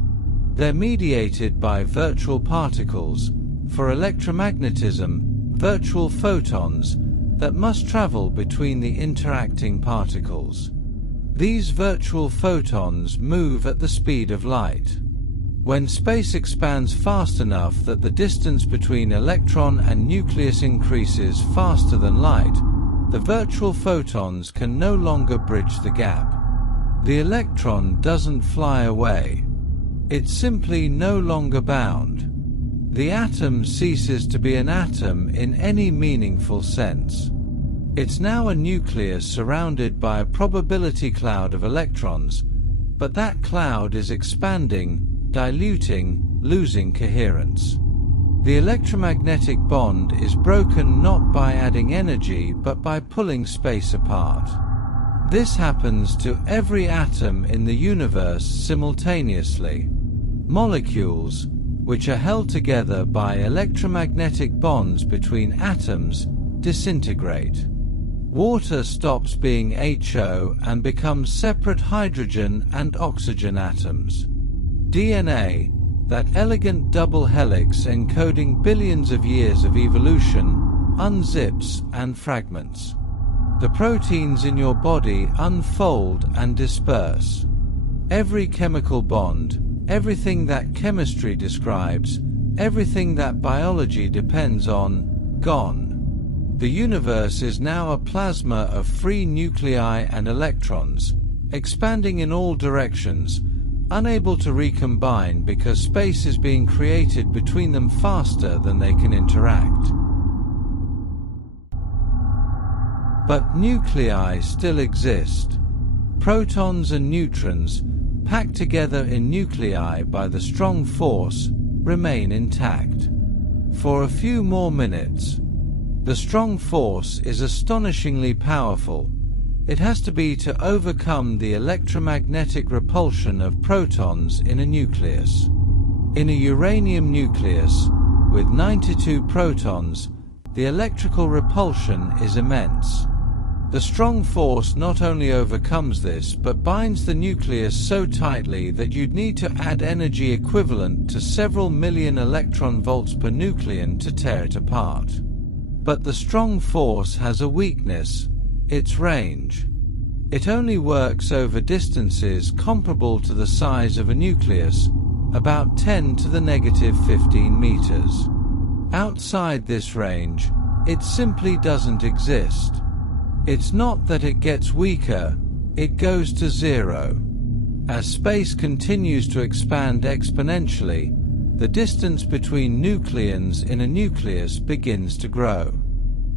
They're mediated by virtual particles, for electromagnetism, virtual photons, that must travel between the interacting particles. These virtual photons move at the speed of light. When space expands fast enough that the distance between electron and nucleus increases faster than light, the virtual photons can no longer bridge the gap. The electron doesn't fly away. It's simply no longer bound. The atom ceases to be an atom in any meaningful sense. It's now a nucleus surrounded by a probability cloud of electrons, but that cloud is expanding, diluting, losing coherence. The electromagnetic bond is broken not by adding energy but by pulling space apart. This happens to every atom in the universe simultaneously. Molecules, which are held together by electromagnetic bonds between atoms, disintegrate. Water stops being HO and becomes separate hydrogen and oxygen atoms. DNA, that elegant double helix encoding billions of years of evolution, unzips and fragments. The proteins in your body unfold and disperse. Every chemical bond, everything that chemistry describes, everything that biology depends on, gone. The universe is now a plasma of free nuclei and electrons, expanding in all directions, unable to recombine because space is being created between them faster than they can interact. But nuclei still exist. Protons and neutrons, packed together in nuclei by the strong force, remain intact. For a few more minutes. The strong force is astonishingly powerful. It has to be to overcome the electromagnetic repulsion of protons in a nucleus. In a uranium nucleus, with 92 protons, the electrical repulsion is immense. The strong force not only overcomes this but binds the nucleus so tightly that you'd need to add energy equivalent to several million electron volts per nucleon to tear it apart. But the strong force has a weakness: its range. It only works over distances comparable to the size of a nucleus, about 10 to the negative 15 meters. Outside this range, it simply doesn't exist. It's not that it gets weaker, it goes to zero. As space continues to expand exponentially, the distance between nucleons in a nucleus begins to grow.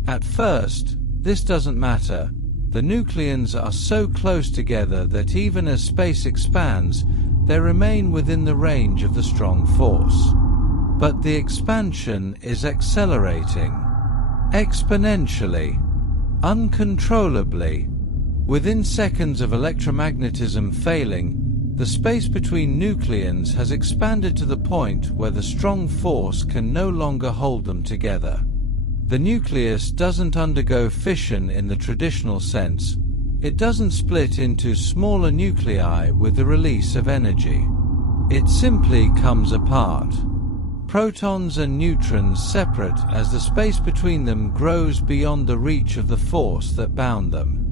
At first, this doesn't matter. The nucleons are so close together that even as space expands, they remain within the range of the strong force. But the expansion is accelerating. Exponentially. Uncontrollably. Within seconds of electromagnetism failing, the space between nucleons has expanded to the point where the strong force can no longer hold them together. The nucleus doesn't undergo fission in the traditional sense. It doesn't split into smaller nuclei with the release of energy. It simply comes apart. Protons and neutrons separate as the space between them grows beyond the reach of the force that bound them.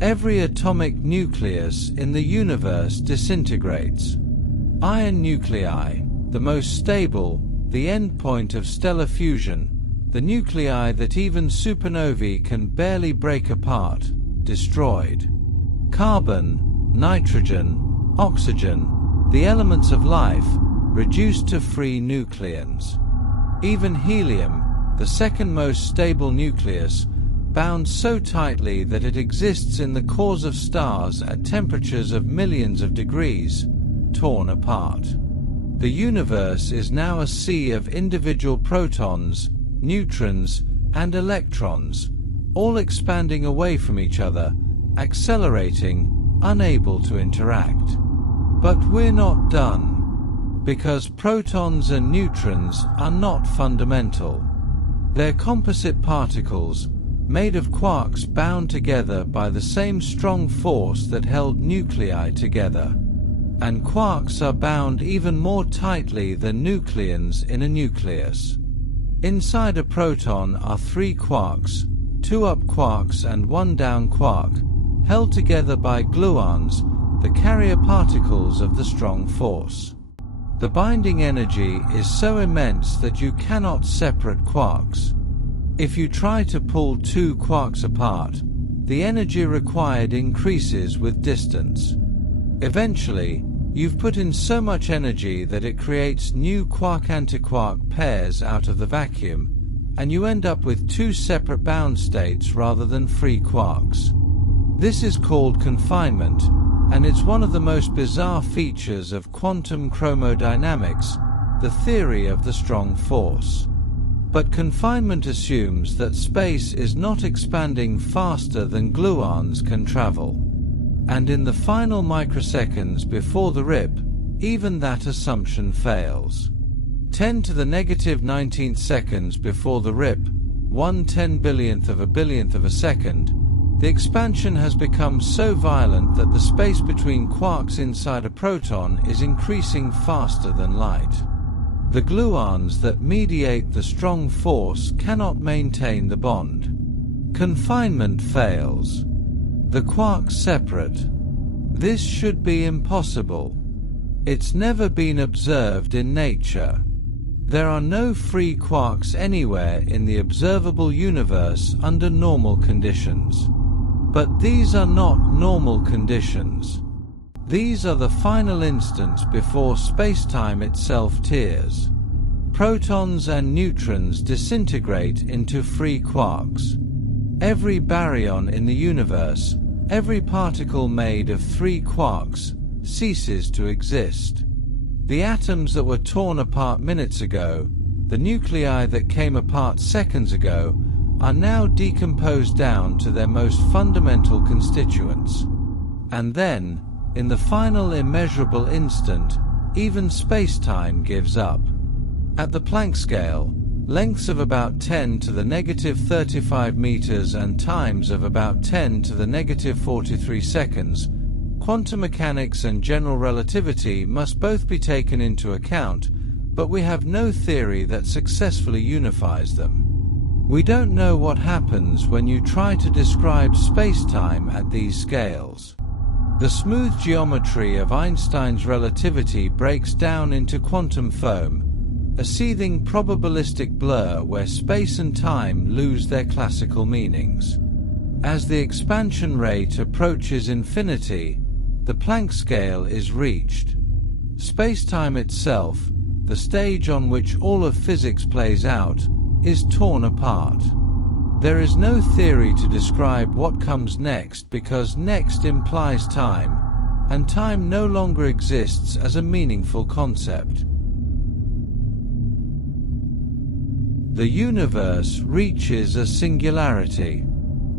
Every atomic nucleus in the universe disintegrates. Iron nuclei, the most stable, the endpoint of stellar fusion, the nuclei that even supernovae can barely break apart, destroyed. Carbon, nitrogen, oxygen, the elements of life, reduced to free nucleons. Even helium, the second most stable nucleus, bound so tightly that it exists in the cores of stars at temperatures of millions of degrees, torn apart. The universe is now a sea of individual protons, neutrons, and electrons, all expanding away from each other, accelerating, unable to interact. But we're not done. Because protons and neutrons are not fundamental. They're composite particles, made of quarks bound together by the same strong force that held nuclei together. And quarks are bound even more tightly than nucleons in a nucleus. Inside a proton are 3 quarks, 2 up quarks and 1 down quark, held together by gluons, the carrier particles of the strong force. The binding energy is so immense that you cannot separate quarks. If you try to pull 2 quarks apart, the energy required increases with distance. Eventually, you've put in so much energy that it creates new quark-antiquark pairs out of the vacuum, and you end up with 2 separate bound states rather than free quarks. This is called confinement, and it's one of the most bizarre features of quantum chromodynamics, the theory of the strong force. But confinement assumes that space is not expanding faster than gluons can travel. And in the final microseconds before the rip, even that assumption fails. 10 to the negative 19th seconds before the rip, 1/10,000,000th of a billionth of a second, the expansion has become so violent that the space between quarks inside a proton is increasing faster than light. The gluons that mediate the strong force cannot maintain the bond. Confinement fails. The quarks separate. This should be impossible. It's never been observed in nature. There are no free quarks anywhere in the observable universe under normal conditions. But these are not normal conditions. These are the final instants before space-time itself tears. Protons and neutrons disintegrate into free quarks. Every baryon in the universe, every particle made of 3 quarks, ceases to exist. The atoms that were torn apart minutes ago, the nuclei that came apart seconds ago, are now decomposed down to their most fundamental constituents. And then, in the final immeasurable instant, even space-time gives up. At the Planck scale, lengths of about 10 to the negative 35 meters and times of about 10 to the negative 43 seconds, quantum mechanics and general relativity must both be taken into account, but we have no theory that successfully unifies them. We don't know what happens when you try to describe space-time at these scales. The smooth geometry of Einstein's relativity breaks down into quantum foam, a seething probabilistic blur where space and time lose their classical meanings. As the expansion rate approaches infinity, the Planck scale is reached. Space-time itself, the stage on which all of physics plays out, is torn apart. There is no theory to describe what comes next because next implies time, and time no longer exists as a meaningful concept. The universe reaches a singularity.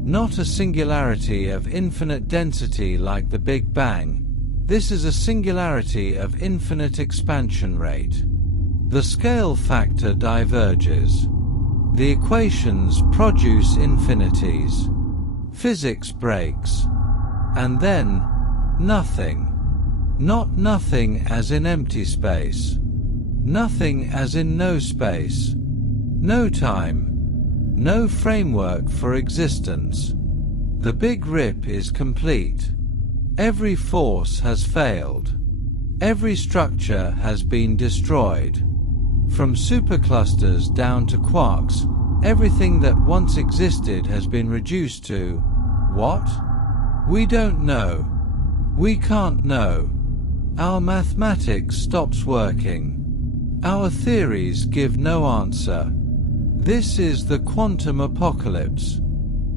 Not a singularity of infinite density like the Big Bang. This is a singularity of infinite expansion rate. The scale factor diverges. The equations produce infinities. Physics breaks. And then, nothing. Not nothing as in empty space. Nothing as in no space. No time. No framework for existence. The Big Rip is complete. Every force has failed. Every structure has been destroyed. From superclusters down to quarks, everything that once existed has been reduced to what? We don't know. We can't know. Our mathematics stops working. Our theories give no answer. This is the quantum apocalypse.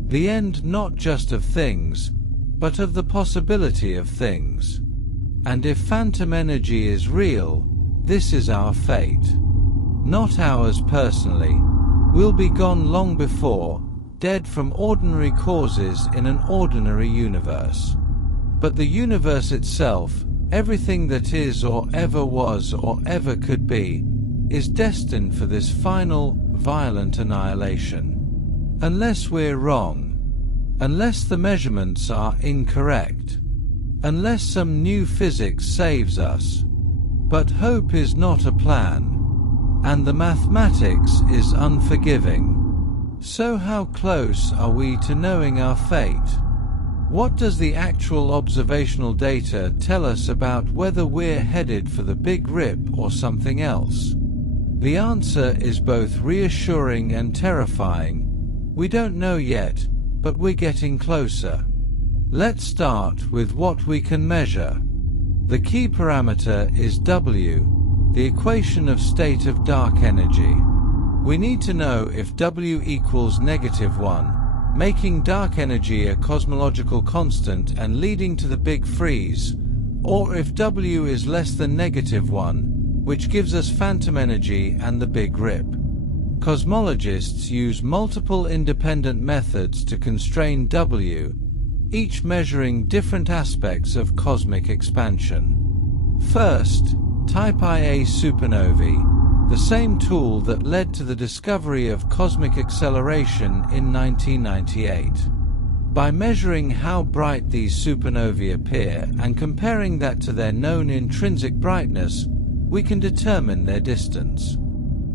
The end not just of things, but of the possibility of things. And if phantom energy is real, this is our fate. Not ours personally. We'll be gone long before, dead from ordinary causes in an ordinary universe. But the universe itself, everything that is or ever was or ever could be, is destined for this final, violent annihilation. Unless we're wrong. Unless the measurements are incorrect. Unless some new physics saves us. But hope is not a plan. And the mathematics is unforgiving. So how close are we to knowing our fate? What does the actual observational data tell us about whether we're headed for the Big Rip or something else? The answer is both reassuring and terrifying. We don't know yet, but we're getting closer. Let's start with what we can measure. The key parameter is W, the equation of state of dark energy. We need to know if W equals -1, making dark energy a cosmological constant and leading to the Big Freeze, or if W is less than -1, which gives us phantom energy and the Big Rip. Cosmologists use multiple independent methods to constrain W, each measuring different aspects of cosmic expansion. First, Type Ia supernovae, the same tool that led to the discovery of cosmic acceleration in 1998. By measuring how bright these supernovae appear and comparing that to their known intrinsic brightness, we can determine their distance.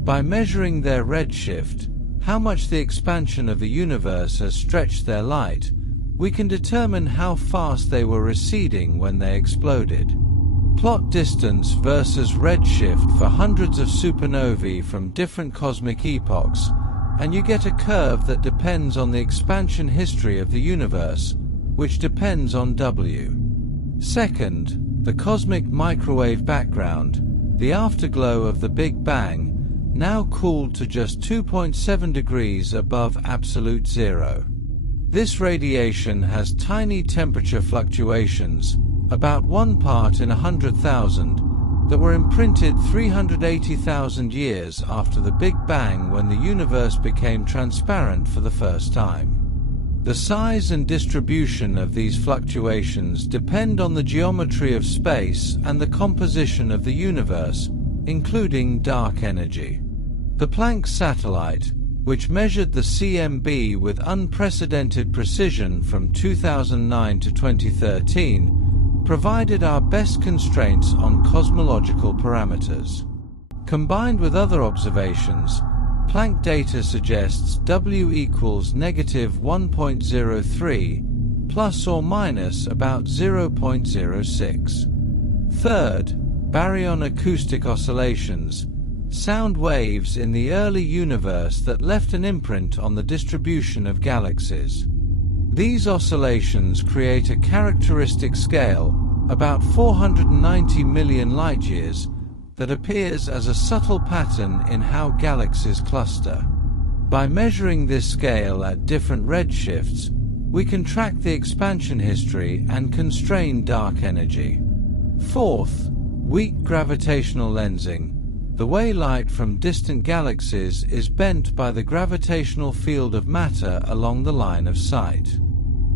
By measuring their redshift, how much the expansion of the universe has stretched their light, we can determine how fast they were receding when they exploded. Plot distance versus redshift for hundreds of supernovae from different cosmic epochs, and you get a curve that depends on the expansion history of the universe, which depends on W. Second, the cosmic microwave background, the afterglow of the Big Bang, now cooled to just 2.7 degrees above absolute zero. This radiation has tiny temperature fluctuations, about 1 part in 100,000, that were imprinted 380,000 years after the Big Bang, when the universe became transparent for the first time. The size and distribution of these fluctuations depend on the geometry of space and the composition of the universe, including dark energy. The Planck satellite, which measured the CMB with unprecedented precision from 2009 to 2013, provided our best constraints on cosmological parameters. Combined with other observations, Planck data suggests W equals -1.03, plus or minus about 0.06. Third, baryon acoustic oscillations, sound waves in the early universe that left an imprint on the distribution of galaxies. These oscillations create a characteristic scale, about 490 million light-years, that appears as a subtle pattern in how galaxies cluster. By measuring this scale at different redshifts, we can track the expansion history and constrain dark energy. Fourth, weak gravitational lensing, the way light from distant galaxies is bent by the gravitational field of matter along the line of sight.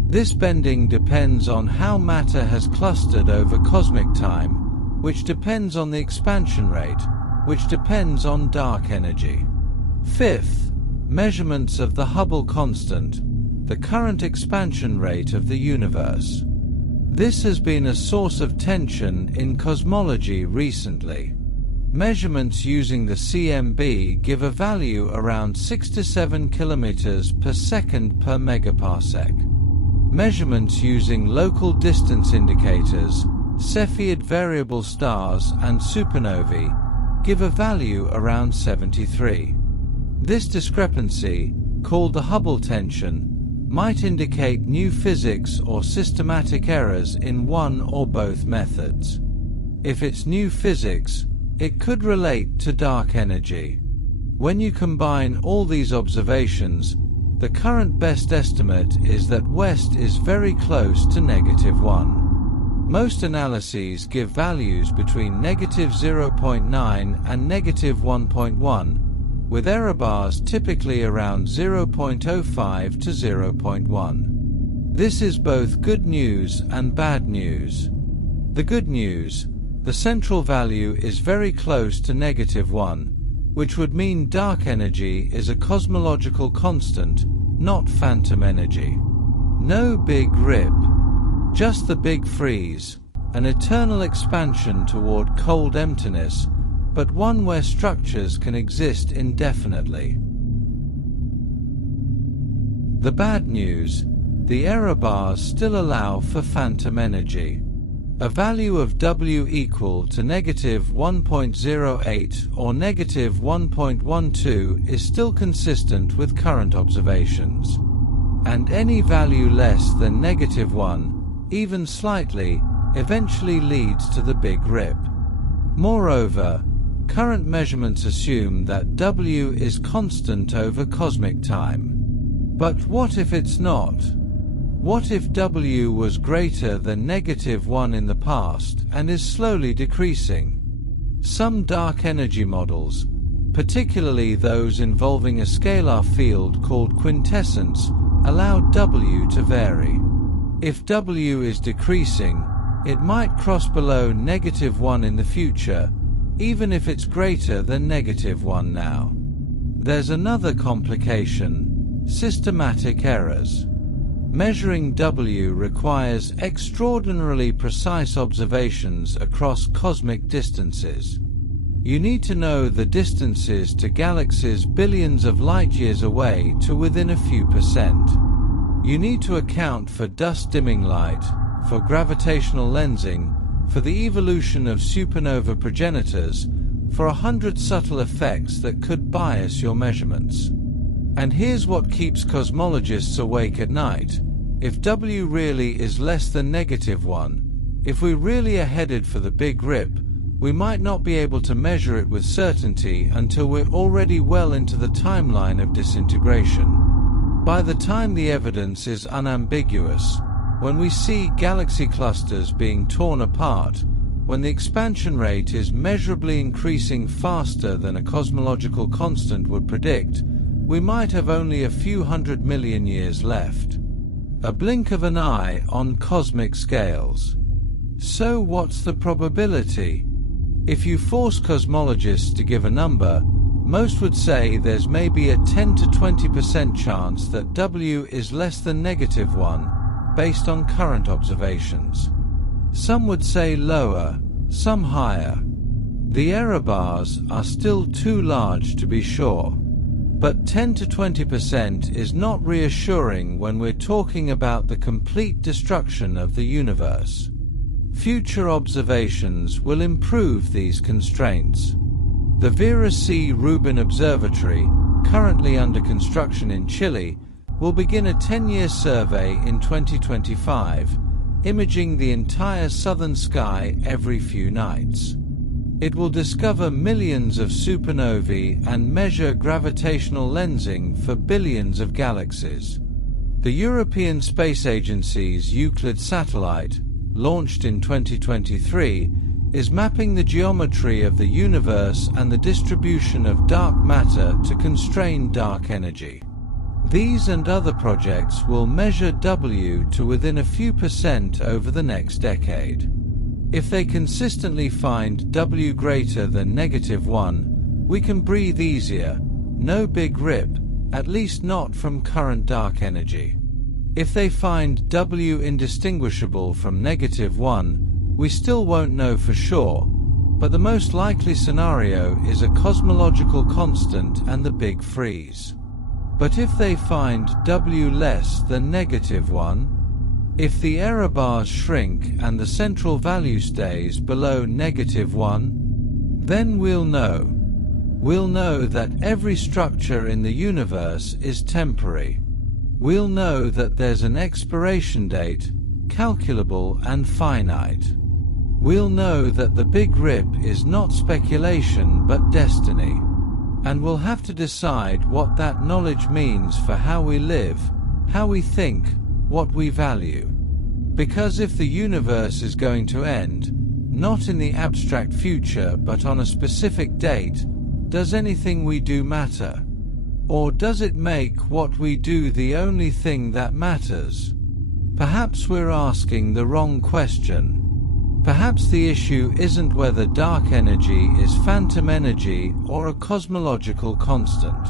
This bending depends on how matter has clustered over cosmic time, which depends on the expansion rate, which depends on dark energy. Fifth, measurements of the Hubble constant, the current expansion rate of the universe. This has been a source of tension in cosmology recently. Measurements using the CMB give a value around 6 to 7 kilometers per second per megaparsec. Measurements using local distance indicators, Cepheid variable stars and supernovae give a value around 73. This discrepancy, called the Hubble tension, might indicate new physics or systematic errors in one or both methods. If it's new physics, it could relate to dark energy. When you combine all these observations, the current best estimate is that West is very close to -1. Most analyses give values between -0.9 and -1.1, with error bars typically around 0.05 to 0.1. This is both good news and bad news. The good news, the central value is very close to -1, which would mean dark energy is a cosmological constant, not phantom energy. No Big Rip. Just the Big Freeze, an eternal expansion toward cold emptiness, but one where structures can exist indefinitely. The bad news, the error bars still allow for phantom energy. A value of W equal to -1.08 or -1.12 is still consistent with current observations. And any value less than -1, even slightly, eventually leads to the Big Rip. Moreover, current measurements assume that W is constant over cosmic time. But what if it's not? What if W was greater than -1 in the past and is slowly decreasing? Some dark energy models, particularly those involving a scalar field called quintessence, allow W to vary. If W is decreasing, it might cross below -1 in the future, even if it's greater than -1 now. There's another complication: systematic errors. Measuring W requires extraordinarily precise observations across cosmic distances. You need to know the distances to galaxies billions of light-years away to within a few percent. You need to account for dust-dimming light, for gravitational lensing, for the evolution of supernova progenitors, for 100 subtle effects that could bias your measurements. And here's what keeps cosmologists awake at night. If W really is less than -1, if we really are headed for the Big Rip, we might not be able to measure it with certainty until we're already well into the timeline of disintegration. By the time the evidence is unambiguous, when we see galaxy clusters being torn apart, when the expansion rate is measurably increasing faster than a cosmological constant would predict, we might have only a few 100 million years left. A blink of an eye on cosmic scales. So what's the probability? If you force cosmologists to give a number, most would say there's maybe a 10 to 20% chance that W is less than -1, based on current observations. Some would say lower, some higher. The error bars are still too large to be sure. But 10 to 20% is not reassuring when we're talking about the complete destruction of the universe. Future observations will improve these constraints. The Vera C. Rubin Observatory, currently under construction in Chile, will begin a 10-year survey in 2025, imaging the entire southern sky every few nights. It will discover millions of supernovae and measure gravitational lensing for billions of galaxies. The European Space Agency's Euclid satellite, launched in 2023, is mapping the geometry of the universe and the distribution of dark matter to constrain dark energy. These and other projects will measure W to within a few percent over the next decade. If they consistently find W greater than -1, we can breathe easier, no big rip, at least not from current dark energy. If they find W indistinguishable from -1, we still won't know for sure, but the most likely scenario is a cosmological constant and the big freeze. But if they find W less than -1, if the error bars shrink and the central value stays below -1, then we'll know. We'll know that every structure in the universe is temporary. We'll know that there's an expiration date, calculable and finite. We'll know that the Big Rip is not speculation but destiny. And we'll have to decide what that knowledge means for how we live, how we think, what we value. Because if the universe is going to end, not in the abstract future but on a specific date, does anything we do matter? Or does it make what we do the only thing that matters? Perhaps we're asking the wrong question. Perhaps the issue isn't whether dark energy is phantom energy or a cosmological constant.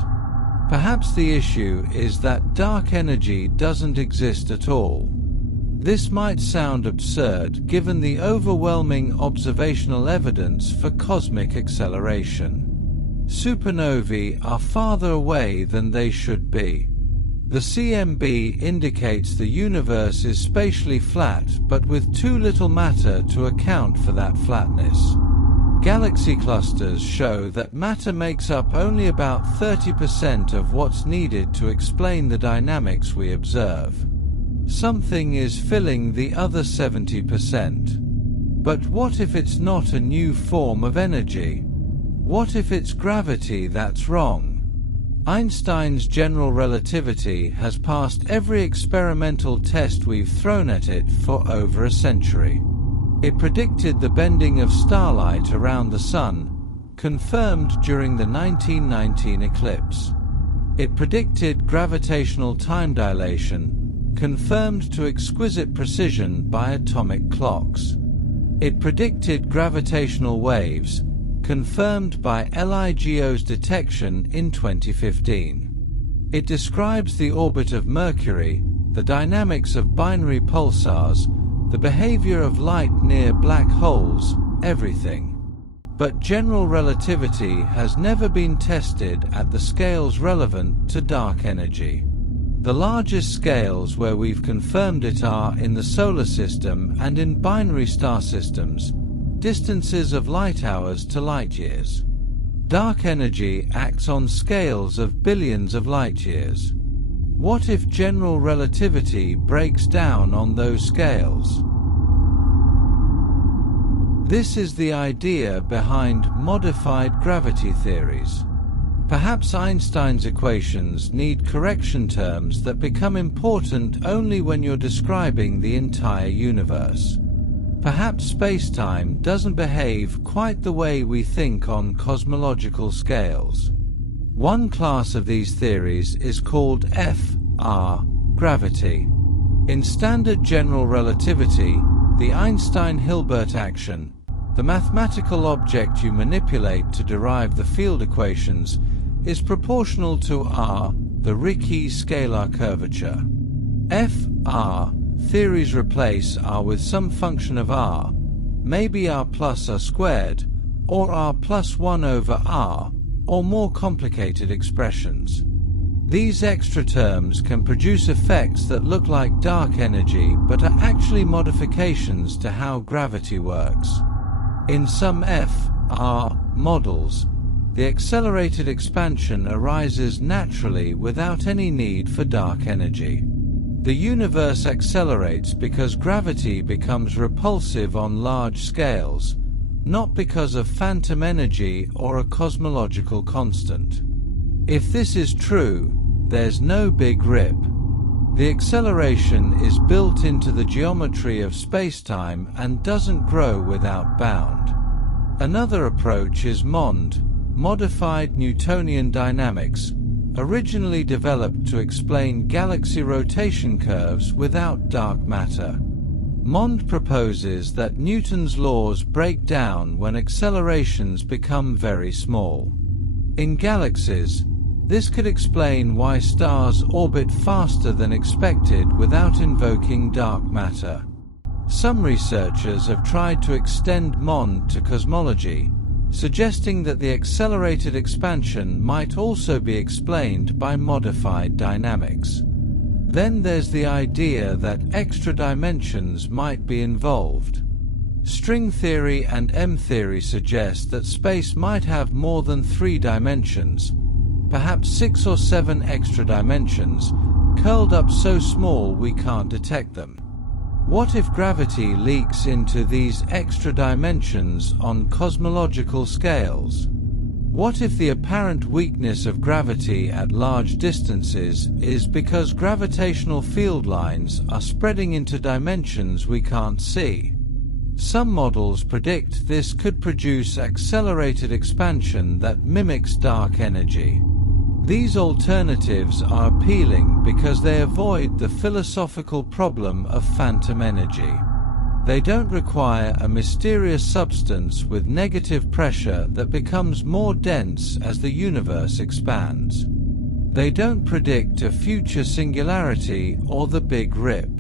Perhaps the issue is that dark energy doesn't exist at all. This might sound absurd given the overwhelming observational evidence for cosmic acceleration. Supernovae are farther away than they should be. The CMB indicates the universe is spatially flat but with too little matter to account for that flatness. Galaxy clusters show that matter makes up only about 30% of what's needed to explain the dynamics we observe. Something is filling the other 70%. But what if it's not a new form of energy? What if it's gravity that's wrong? Einstein's general relativity has passed every experimental test we've thrown at it for over a century. It predicted the bending of starlight around the Sun, confirmed during the 1919 eclipse. It predicted gravitational time dilation, confirmed to exquisite precision by atomic clocks. It predicted gravitational waves, confirmed by LIGO's detection in 2015. It describes the orbit of Mercury, the dynamics of binary pulsars, the behavior of light near black holes, everything. But general relativity has never been tested at the scales relevant to dark energy. The largest scales where we've confirmed it are in the solar system and in binary star systems, distances of light hours to light years. Dark energy acts on scales of billions of light years. What if general relativity breaks down on those scales? This is the idea behind modified gravity theories. Perhaps Einstein's equations need correction terms that become important only when you're describing the entire universe. Perhaps spacetime doesn't behave quite the way we think on cosmological scales. One class of these theories is called FR, gravity. In standard general relativity, the Einstein-Hilbert action, the mathematical object you manipulate to derive the field equations, is proportional to r, the Ricci scalar curvature. FR theories replace r with some function of r, maybe r plus r squared, or r plus 1 over r, or more complicated expressions. These extra terms can produce effects that look like dark energy but are actually modifications to how gravity works. In some FR models, the accelerated expansion arises naturally without any need for dark energy. The universe accelerates because gravity becomes repulsive on large scales, not because of phantom energy or a cosmological constant. If this is true, there's no big rip. The acceleration is built into the geometry of spacetime and doesn't grow without bound. Another approach is MOND, modified Newtonian dynamics, originally developed to explain galaxy rotation curves without dark matter. MOND proposes that Newton's laws break down when accelerations become very small. In galaxies, this could explain why stars orbit faster than expected without invoking dark matter. Some researchers have tried to extend MOND to cosmology, suggesting that the accelerated expansion might also be explained by modified dynamics. Then there's the idea that extra dimensions might be involved. String theory and M-theory suggest that space might have more than 3 dimensions, perhaps 6 or 7 extra dimensions, curled up so small we can't detect them. What if gravity leaks into these extra dimensions on cosmological scales? What if the apparent weakness of gravity at large distances is because gravitational field lines are spreading into dimensions we can't see? Some models predict this could produce accelerated expansion that mimics dark energy. These alternatives are appealing because they avoid the philosophical problem of phantom energy. They don't require a mysterious substance with negative pressure that becomes more dense as the universe expands. They don't predict a future singularity or the Big Rip.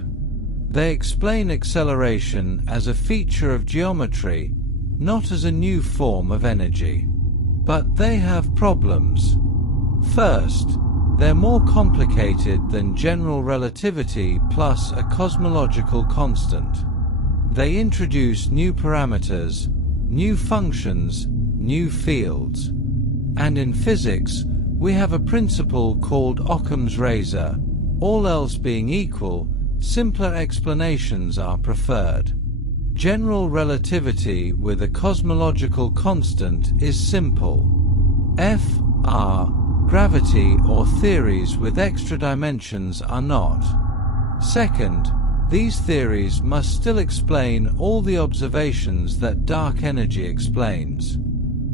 They explain acceleration as a feature of geometry, not as a new form of energy. But they have problems. First, they're more complicated than general relativity plus a cosmological constant. They introduce new parameters, new functions, new fields. And in physics, we have a principle called Occam's razor. All else being equal, simpler explanations are preferred. General relativity with a cosmological constant is simple. F.R. Gravity or theories with extra dimensions are not. Second, these theories must still explain all the observations that dark energy explains.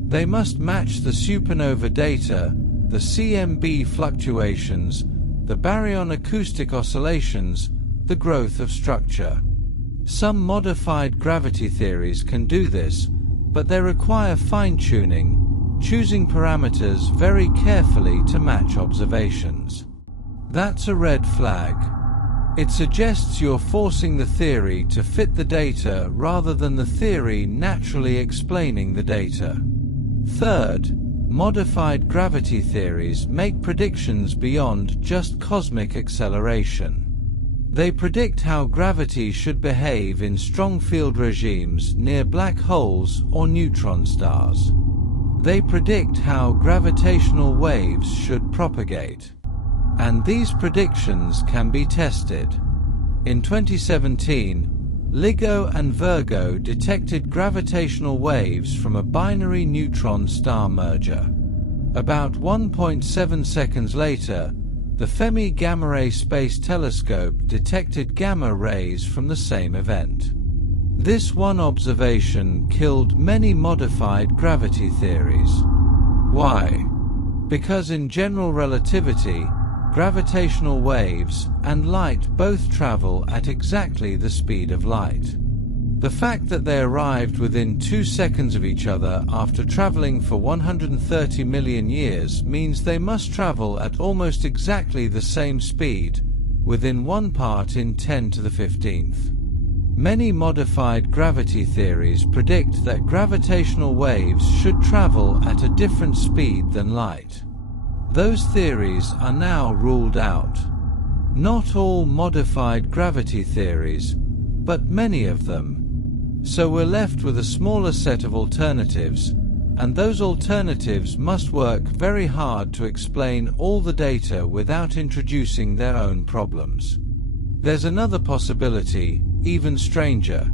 They must match the supernova data, the CMB fluctuations, the baryon acoustic oscillations, the growth of structure. Some modified gravity theories can do this, but they require fine-tuning, choosing parameters very carefully to match observations. That's a red flag. It suggests you're forcing the theory to fit the data rather than the theory naturally explaining the data. Third, modified gravity theories make predictions beyond just cosmic acceleration. They predict how gravity should behave in strong field regimes near black holes or neutron stars. They predict how gravitational waves should propagate. And these predictions can be tested. In 2017, LIGO and Virgo detected gravitational waves from a binary neutron star merger. About 1.7 seconds later, the Fermi Gamma Ray Space Telescope detected gamma rays from the same event. This one observation killed many modified gravity theories. Why? Because in general relativity, gravitational waves and light both travel at exactly the speed of light. The fact that they arrived within 2 seconds of each other after traveling for 130 million years means they must travel at almost exactly the same speed, within 1 part in 10 to the 15th. Many modified gravity theories predict that gravitational waves should travel at a different speed than light. Those theories are now ruled out. Not all modified gravity theories, but many of them. So we're left with a smaller set of alternatives, and those alternatives must work very hard to explain all the data without introducing their own problems. There's another possibility, even stranger.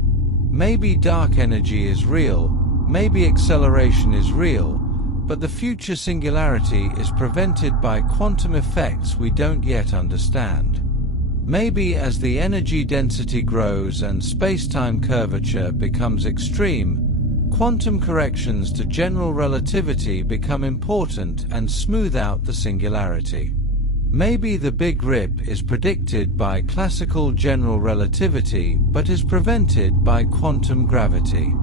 Maybe dark energy is real, maybe acceleration is real, but the future singularity is prevented by quantum effects we don't yet understand. Maybe as the energy density grows and space-time curvature becomes extreme, quantum corrections to general relativity become important and smooth out the singularity. Maybe the Big Rip is predicted by classical general relativity but is prevented by quantum gravity.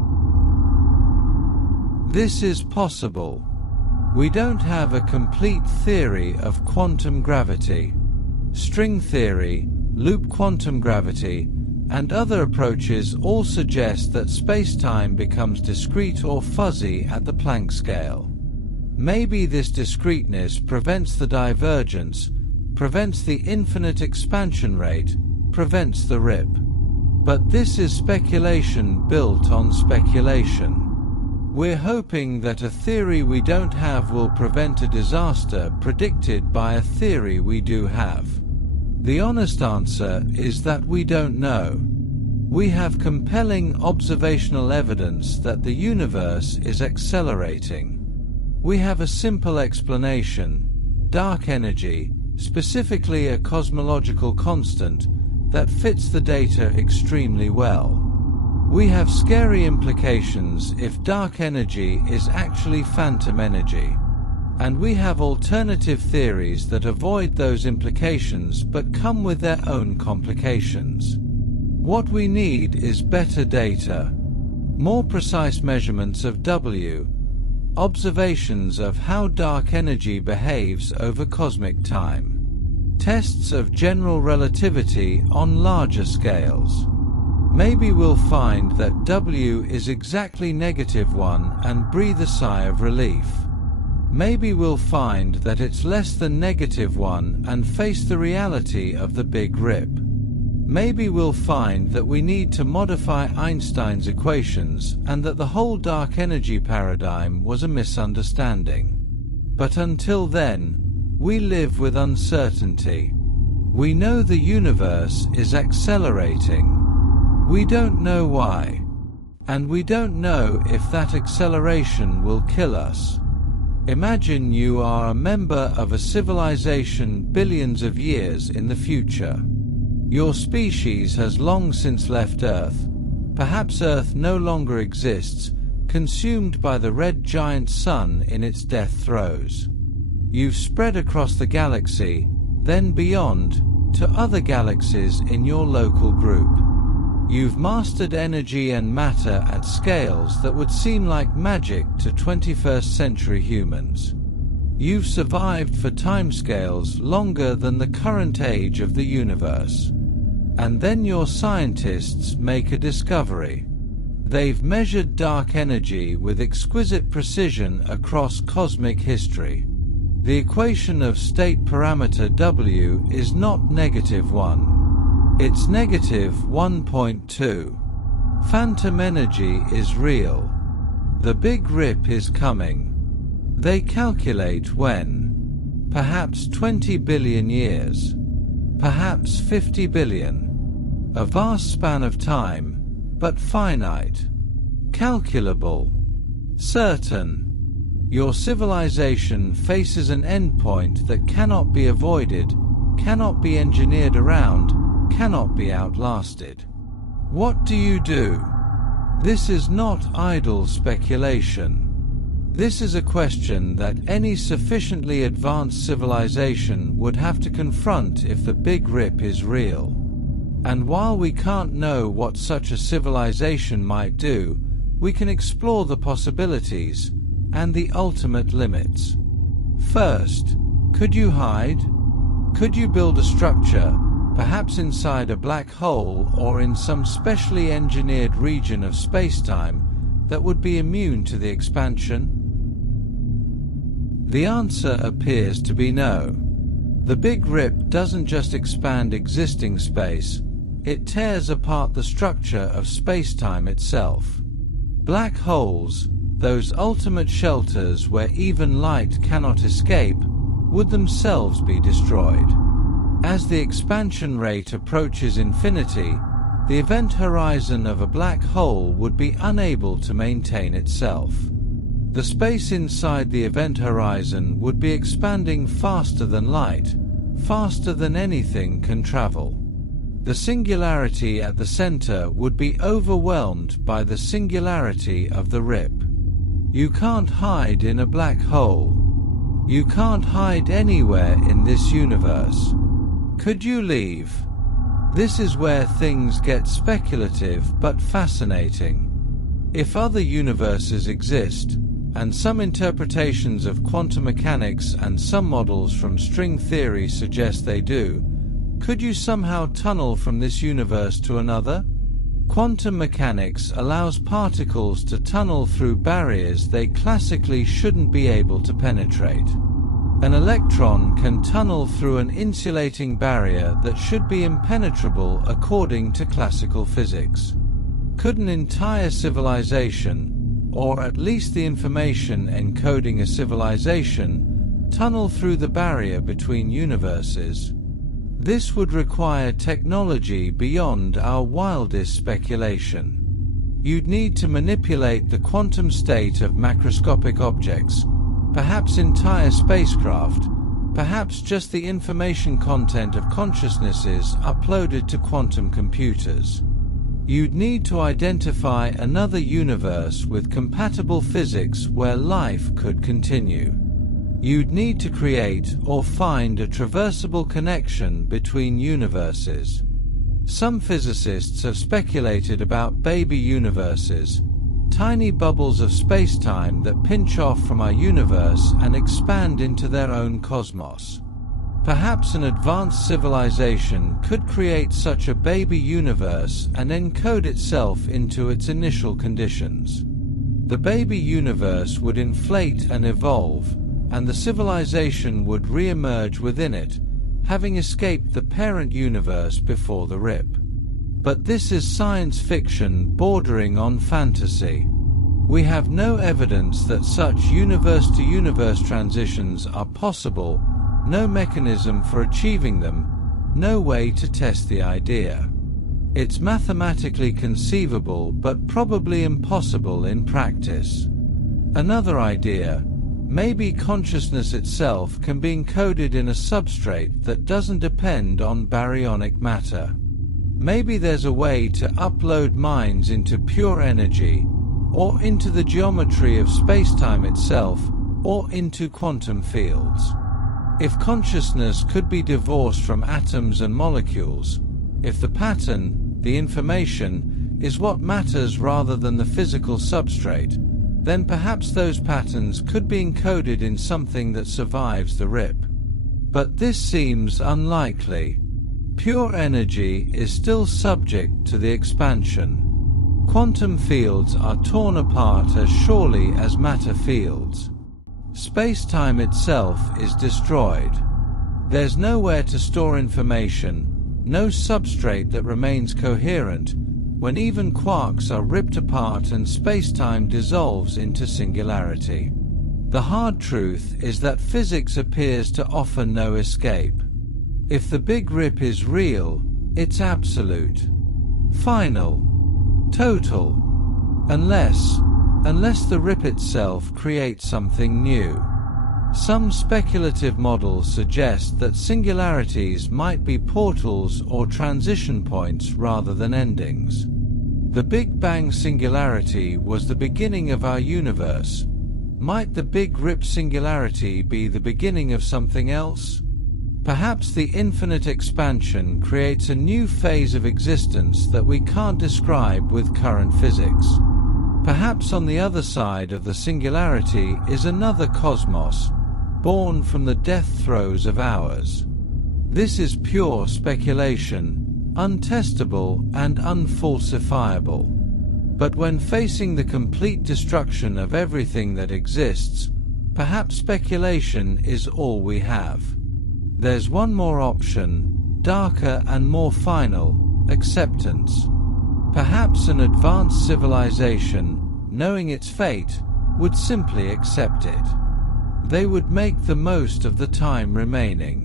This is possible. We don't have a complete theory of quantum gravity. String theory, loop quantum gravity, and other approaches all suggest that space-time becomes discrete or fuzzy at the Planck scale. Maybe this discreteness prevents the divergence, prevents the infinite expansion rate, prevents the rip. But this is speculation built on speculation. We're hoping that a theory we don't have will prevent a disaster predicted by a theory we do have. The honest answer is that we don't know. We have compelling observational evidence that the universe is accelerating. We have a simple explanation: dark energy, specifically a cosmological constant, that fits the data extremely well. We have scary implications if dark energy is actually phantom energy. And we have alternative theories that avoid those implications but come with their own complications. What we need is better data, more precise measurements of W, observations of how dark energy behaves over cosmic time, tests of general relativity on larger scales. Maybe we'll find that W is exactly -1 and breathe a sigh of relief. Maybe we'll find that it's less than -1 and face the reality of the Big Rip. Maybe we'll find that we need to modify Einstein's equations and that the whole dark energy paradigm was a misunderstanding. But until then, we live with uncertainty. We know the universe is accelerating. We don't know why. And we don't know if that acceleration will kill us. Imagine you are a member of a civilization billions of years in the future. Your species has long since left Earth. Perhaps Earth no longer exists, consumed by the red giant sun in its death throes. You've spread across the galaxy, then beyond, to other galaxies in your local group. You've mastered energy and matter at scales that would seem like magic to 21st century humans. You've survived for timescales longer than the current age of the universe. And then your scientists make a discovery. They've measured dark energy with exquisite precision across cosmic history. The equation of state parameter W is not -1. It's -1.2. Phantom energy is real. The Big Rip is coming. They calculate when. Perhaps 20 billion years. Perhaps 50 billion. A vast span of time, but finite. Calculable. Certain. Your civilization faces an endpoint that cannot be avoided, cannot be engineered around, cannot be outlasted. What do you do? This is not idle speculation. This is a question that any sufficiently advanced civilization would have to confront if the Big Rip is real. And while we can't know what such a civilization might do, we can explore the possibilities and the ultimate limits. First, could you hide? Could you build a structure, perhaps inside a black hole or in some specially engineered region of space-time, that would be immune to the expansion? The answer appears to be no. The Big Rip doesn't just expand existing space, it tears apart the structure of space-time itself. Black holes, those ultimate shelters where even light cannot escape, would themselves be destroyed. As the expansion rate approaches infinity, the event horizon of a black hole would be unable to maintain itself. The space inside the event horizon would be expanding faster than light, faster than anything can travel. The singularity at the center would be overwhelmed by the singularity of the rip. You can't hide in a black hole. You can't hide anywhere in this universe. Could you leave? This is where things get speculative but fascinating. If other universes exist, and some interpretations of quantum mechanics and some models from string theory suggest they do, could you somehow tunnel from this universe to another? Quantum mechanics allows particles to tunnel through barriers they classically shouldn't be able to penetrate. An electron can tunnel through an insulating barrier that should be impenetrable according to classical physics. Could an entire civilization, or at least the information encoding a civilization, tunnel through the barrier between universes? This would require technology beyond our wildest speculation. You'd need to manipulate the quantum state of macroscopic objects, perhaps entire spacecraft, perhaps just the information content of consciousnesses uploaded to quantum computers. You'd need to identify another universe with compatible physics where life could continue. You'd need to create or find a traversable connection between universes. Some physicists have speculated about baby universes, tiny bubbles of space-time that pinch off from our universe and expand into their own cosmos. Perhaps an advanced civilization could create such a baby universe and encode itself into its initial conditions. The baby universe would inflate and evolve, and the civilization would re-emerge within it, having escaped the parent universe before the rip. But this is science fiction bordering on fantasy. We have no evidence that such universe-to-universe transitions are possible, no mechanism for achieving them, no way to test the idea. It's mathematically conceivable but probably impossible in practice. Another idea: maybe consciousness itself can be encoded in a substrate that doesn't depend on baryonic matter. Maybe there's a way to upload minds into pure energy, or into the geometry of space-time itself, or into quantum fields. If consciousness could be divorced from atoms and molecules, if the pattern, the information, is what matters rather than the physical substrate, then perhaps those patterns could be encoded in something that survives the rip. But this seems unlikely. Pure energy is still subject to the expansion. Quantum fields are torn apart as surely as matter fields. Space-time itself is destroyed. There's nowhere to store information, no substrate that remains coherent, when even quarks are ripped apart and space-time dissolves into singularity. The hard truth is that physics appears to offer no escape. If the Big Rip is real, it's absolute, final, total, unless the rip itself creates something new. Some speculative models suggest that singularities might be portals or transition points rather than endings. The Big Bang singularity was the beginning of our universe. Might the Big Rip singularity be the beginning of something else? Perhaps the infinite expansion creates a new phase of existence that we can't describe with current physics. Perhaps on the other side of the singularity is another cosmos, born from the death throes of ours. This is pure speculation, untestable and unfalsifiable. But when facing the complete destruction of everything that exists, perhaps speculation is all we have. There's one more option, darker and more final: acceptance. Perhaps an advanced civilization, knowing its fate, would simply accept it. They would make the most of the time remaining.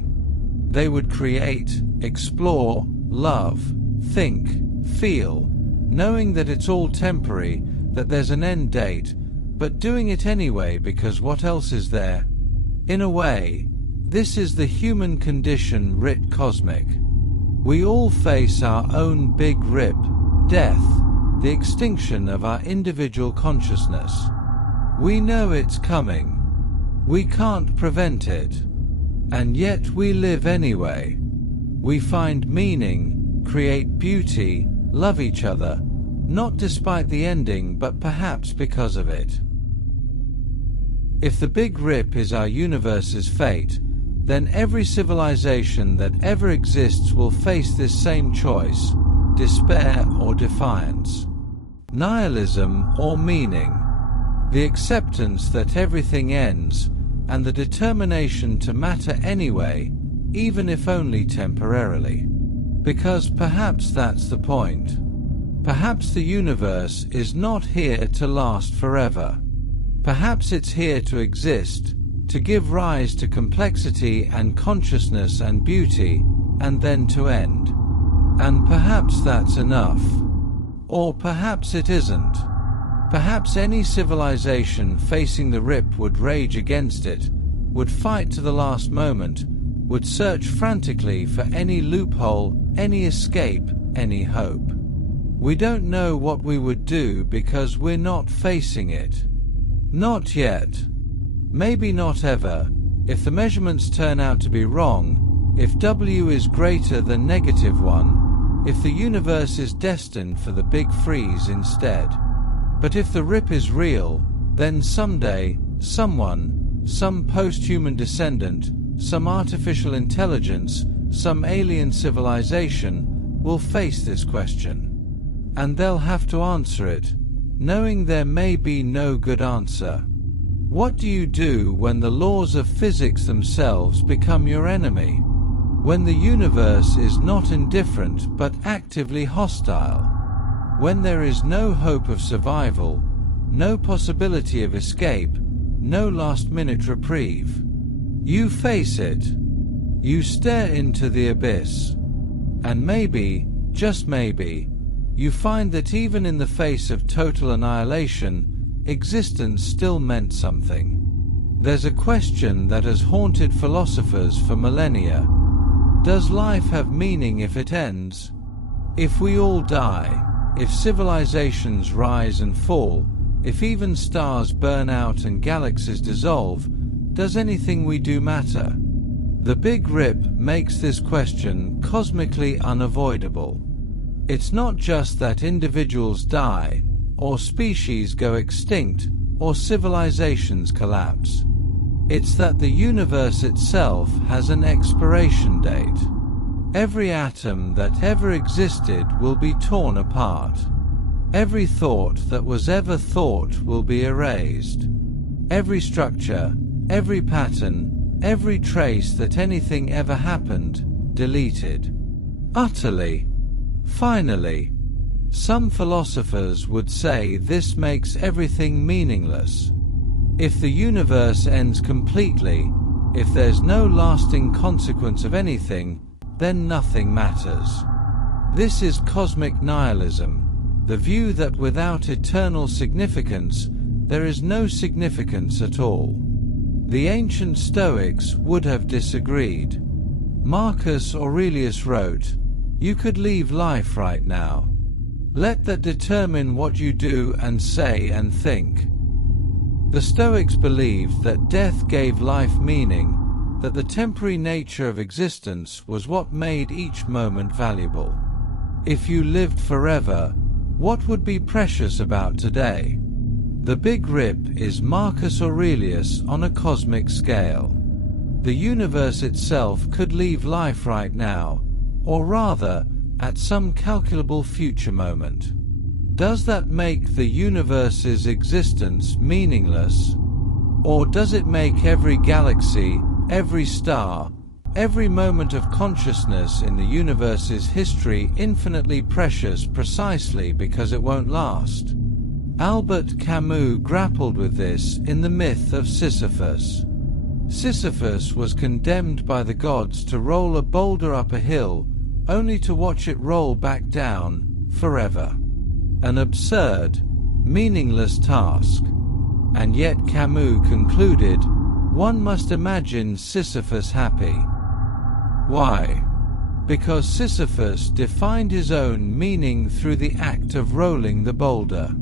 They would create, explore, love, think, feel, knowing that it's all temporary, that there's an end date, but doing it anyway because what else is there? In a way, this is the human condition writ cosmic. We all face our own big rip, death, the extinction of our individual consciousness. We know it's coming. We can't prevent it. And yet we live anyway. We find meaning, create beauty, love each other, not despite the ending but perhaps because of it. If the Big Rip is our universe's fate, then every civilization that ever exists will face this same choice: despair or defiance, nihilism or meaning, the acceptance that everything ends, and the determination to matter anyway, even if only temporarily. Because perhaps that's the point. Perhaps the universe is not here to last forever. Perhaps it's here to exist, to give rise to complexity and consciousness and beauty, and then to end. And perhaps that's enough. Or perhaps it isn't. Perhaps any civilization facing the rip would rage against it, would fight to the last moment, would search frantically for any loophole, any escape, any hope. We don't know what we would do because we're not facing it. Not yet. Maybe not ever. If the measurements turn out to be wrong, if W is greater than -1, if the universe is destined for the big freeze instead. But if the rip is real, then someday, someone, some post-human descendant, some artificial intelligence, some alien civilization, will face this question. And they'll have to answer it, knowing there may be no good answer. What do you do when the laws of physics themselves become your enemy? When the universe is not indifferent but actively hostile? When there is no hope of survival, no possibility of escape, no last-minute reprieve? You face it. You stare into the abyss. And maybe, just maybe, you find that even in the face of total annihilation, existence still meant something. There's a question that has haunted philosophers for millennia. Does life have meaning if it ends? If we all die, if civilizations rise and fall, if even stars burn out and galaxies dissolve, does anything we do matter? The Big Rip makes this question cosmically unavoidable. It's not just that individuals die, or species go extinct, or civilizations collapse. It's that the universe itself has an expiration date. Every atom that ever existed will be torn apart. Every thought that was ever thought will be erased. Every structure, every pattern, every trace that anything ever happened, deleted. Utterly. Finally. Some philosophers would say this makes everything meaningless. If the universe ends completely, if there's no lasting consequence of anything, then nothing matters. This is cosmic nihilism, the view that without eternal significance, there is no significance at all. The ancient Stoics would have disagreed. Marcus Aurelius wrote, "You could leave life right now. Let that determine what you do and say and think. The Stoics believed that death gave life meaning, that the temporary nature of existence was what made each moment valuable. If you lived forever, what would be precious about today? The Big Rip is Marcus Aurelius on a cosmic scale. The universe itself could leave life right now, or rather, at some calculable future moment. Does that make the universe's existence meaningless? Or does it make every galaxy, every star, every moment of consciousness in the universe's history infinitely precious precisely because it won't last? Albert Camus grappled with this in the myth of Sisyphus. Sisyphus was condemned by the gods to roll a boulder up a hill, only to watch it roll back down, forever. An absurd, meaningless task. And yet Camus concluded, one must imagine Sisyphus happy. Why? Because Sisyphus defined his own meaning through the act of rolling the boulder.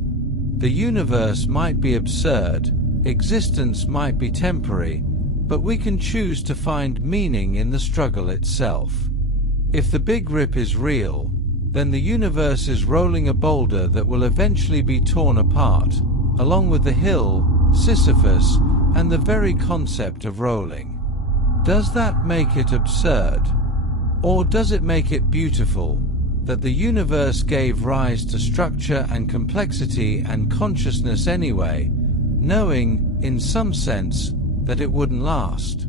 The universe might be absurd, existence might be temporary, but we can choose to find meaning in the struggle itself. If the Big Rip is real, then the universe is rolling a boulder that will eventually be torn apart, along with the hill, Sisyphus, and the very concept of rolling. Does that make it absurd? Or does it make it beautiful, that the universe gave rise to structure and complexity and consciousness anyway, knowing, in some sense, that it wouldn't last?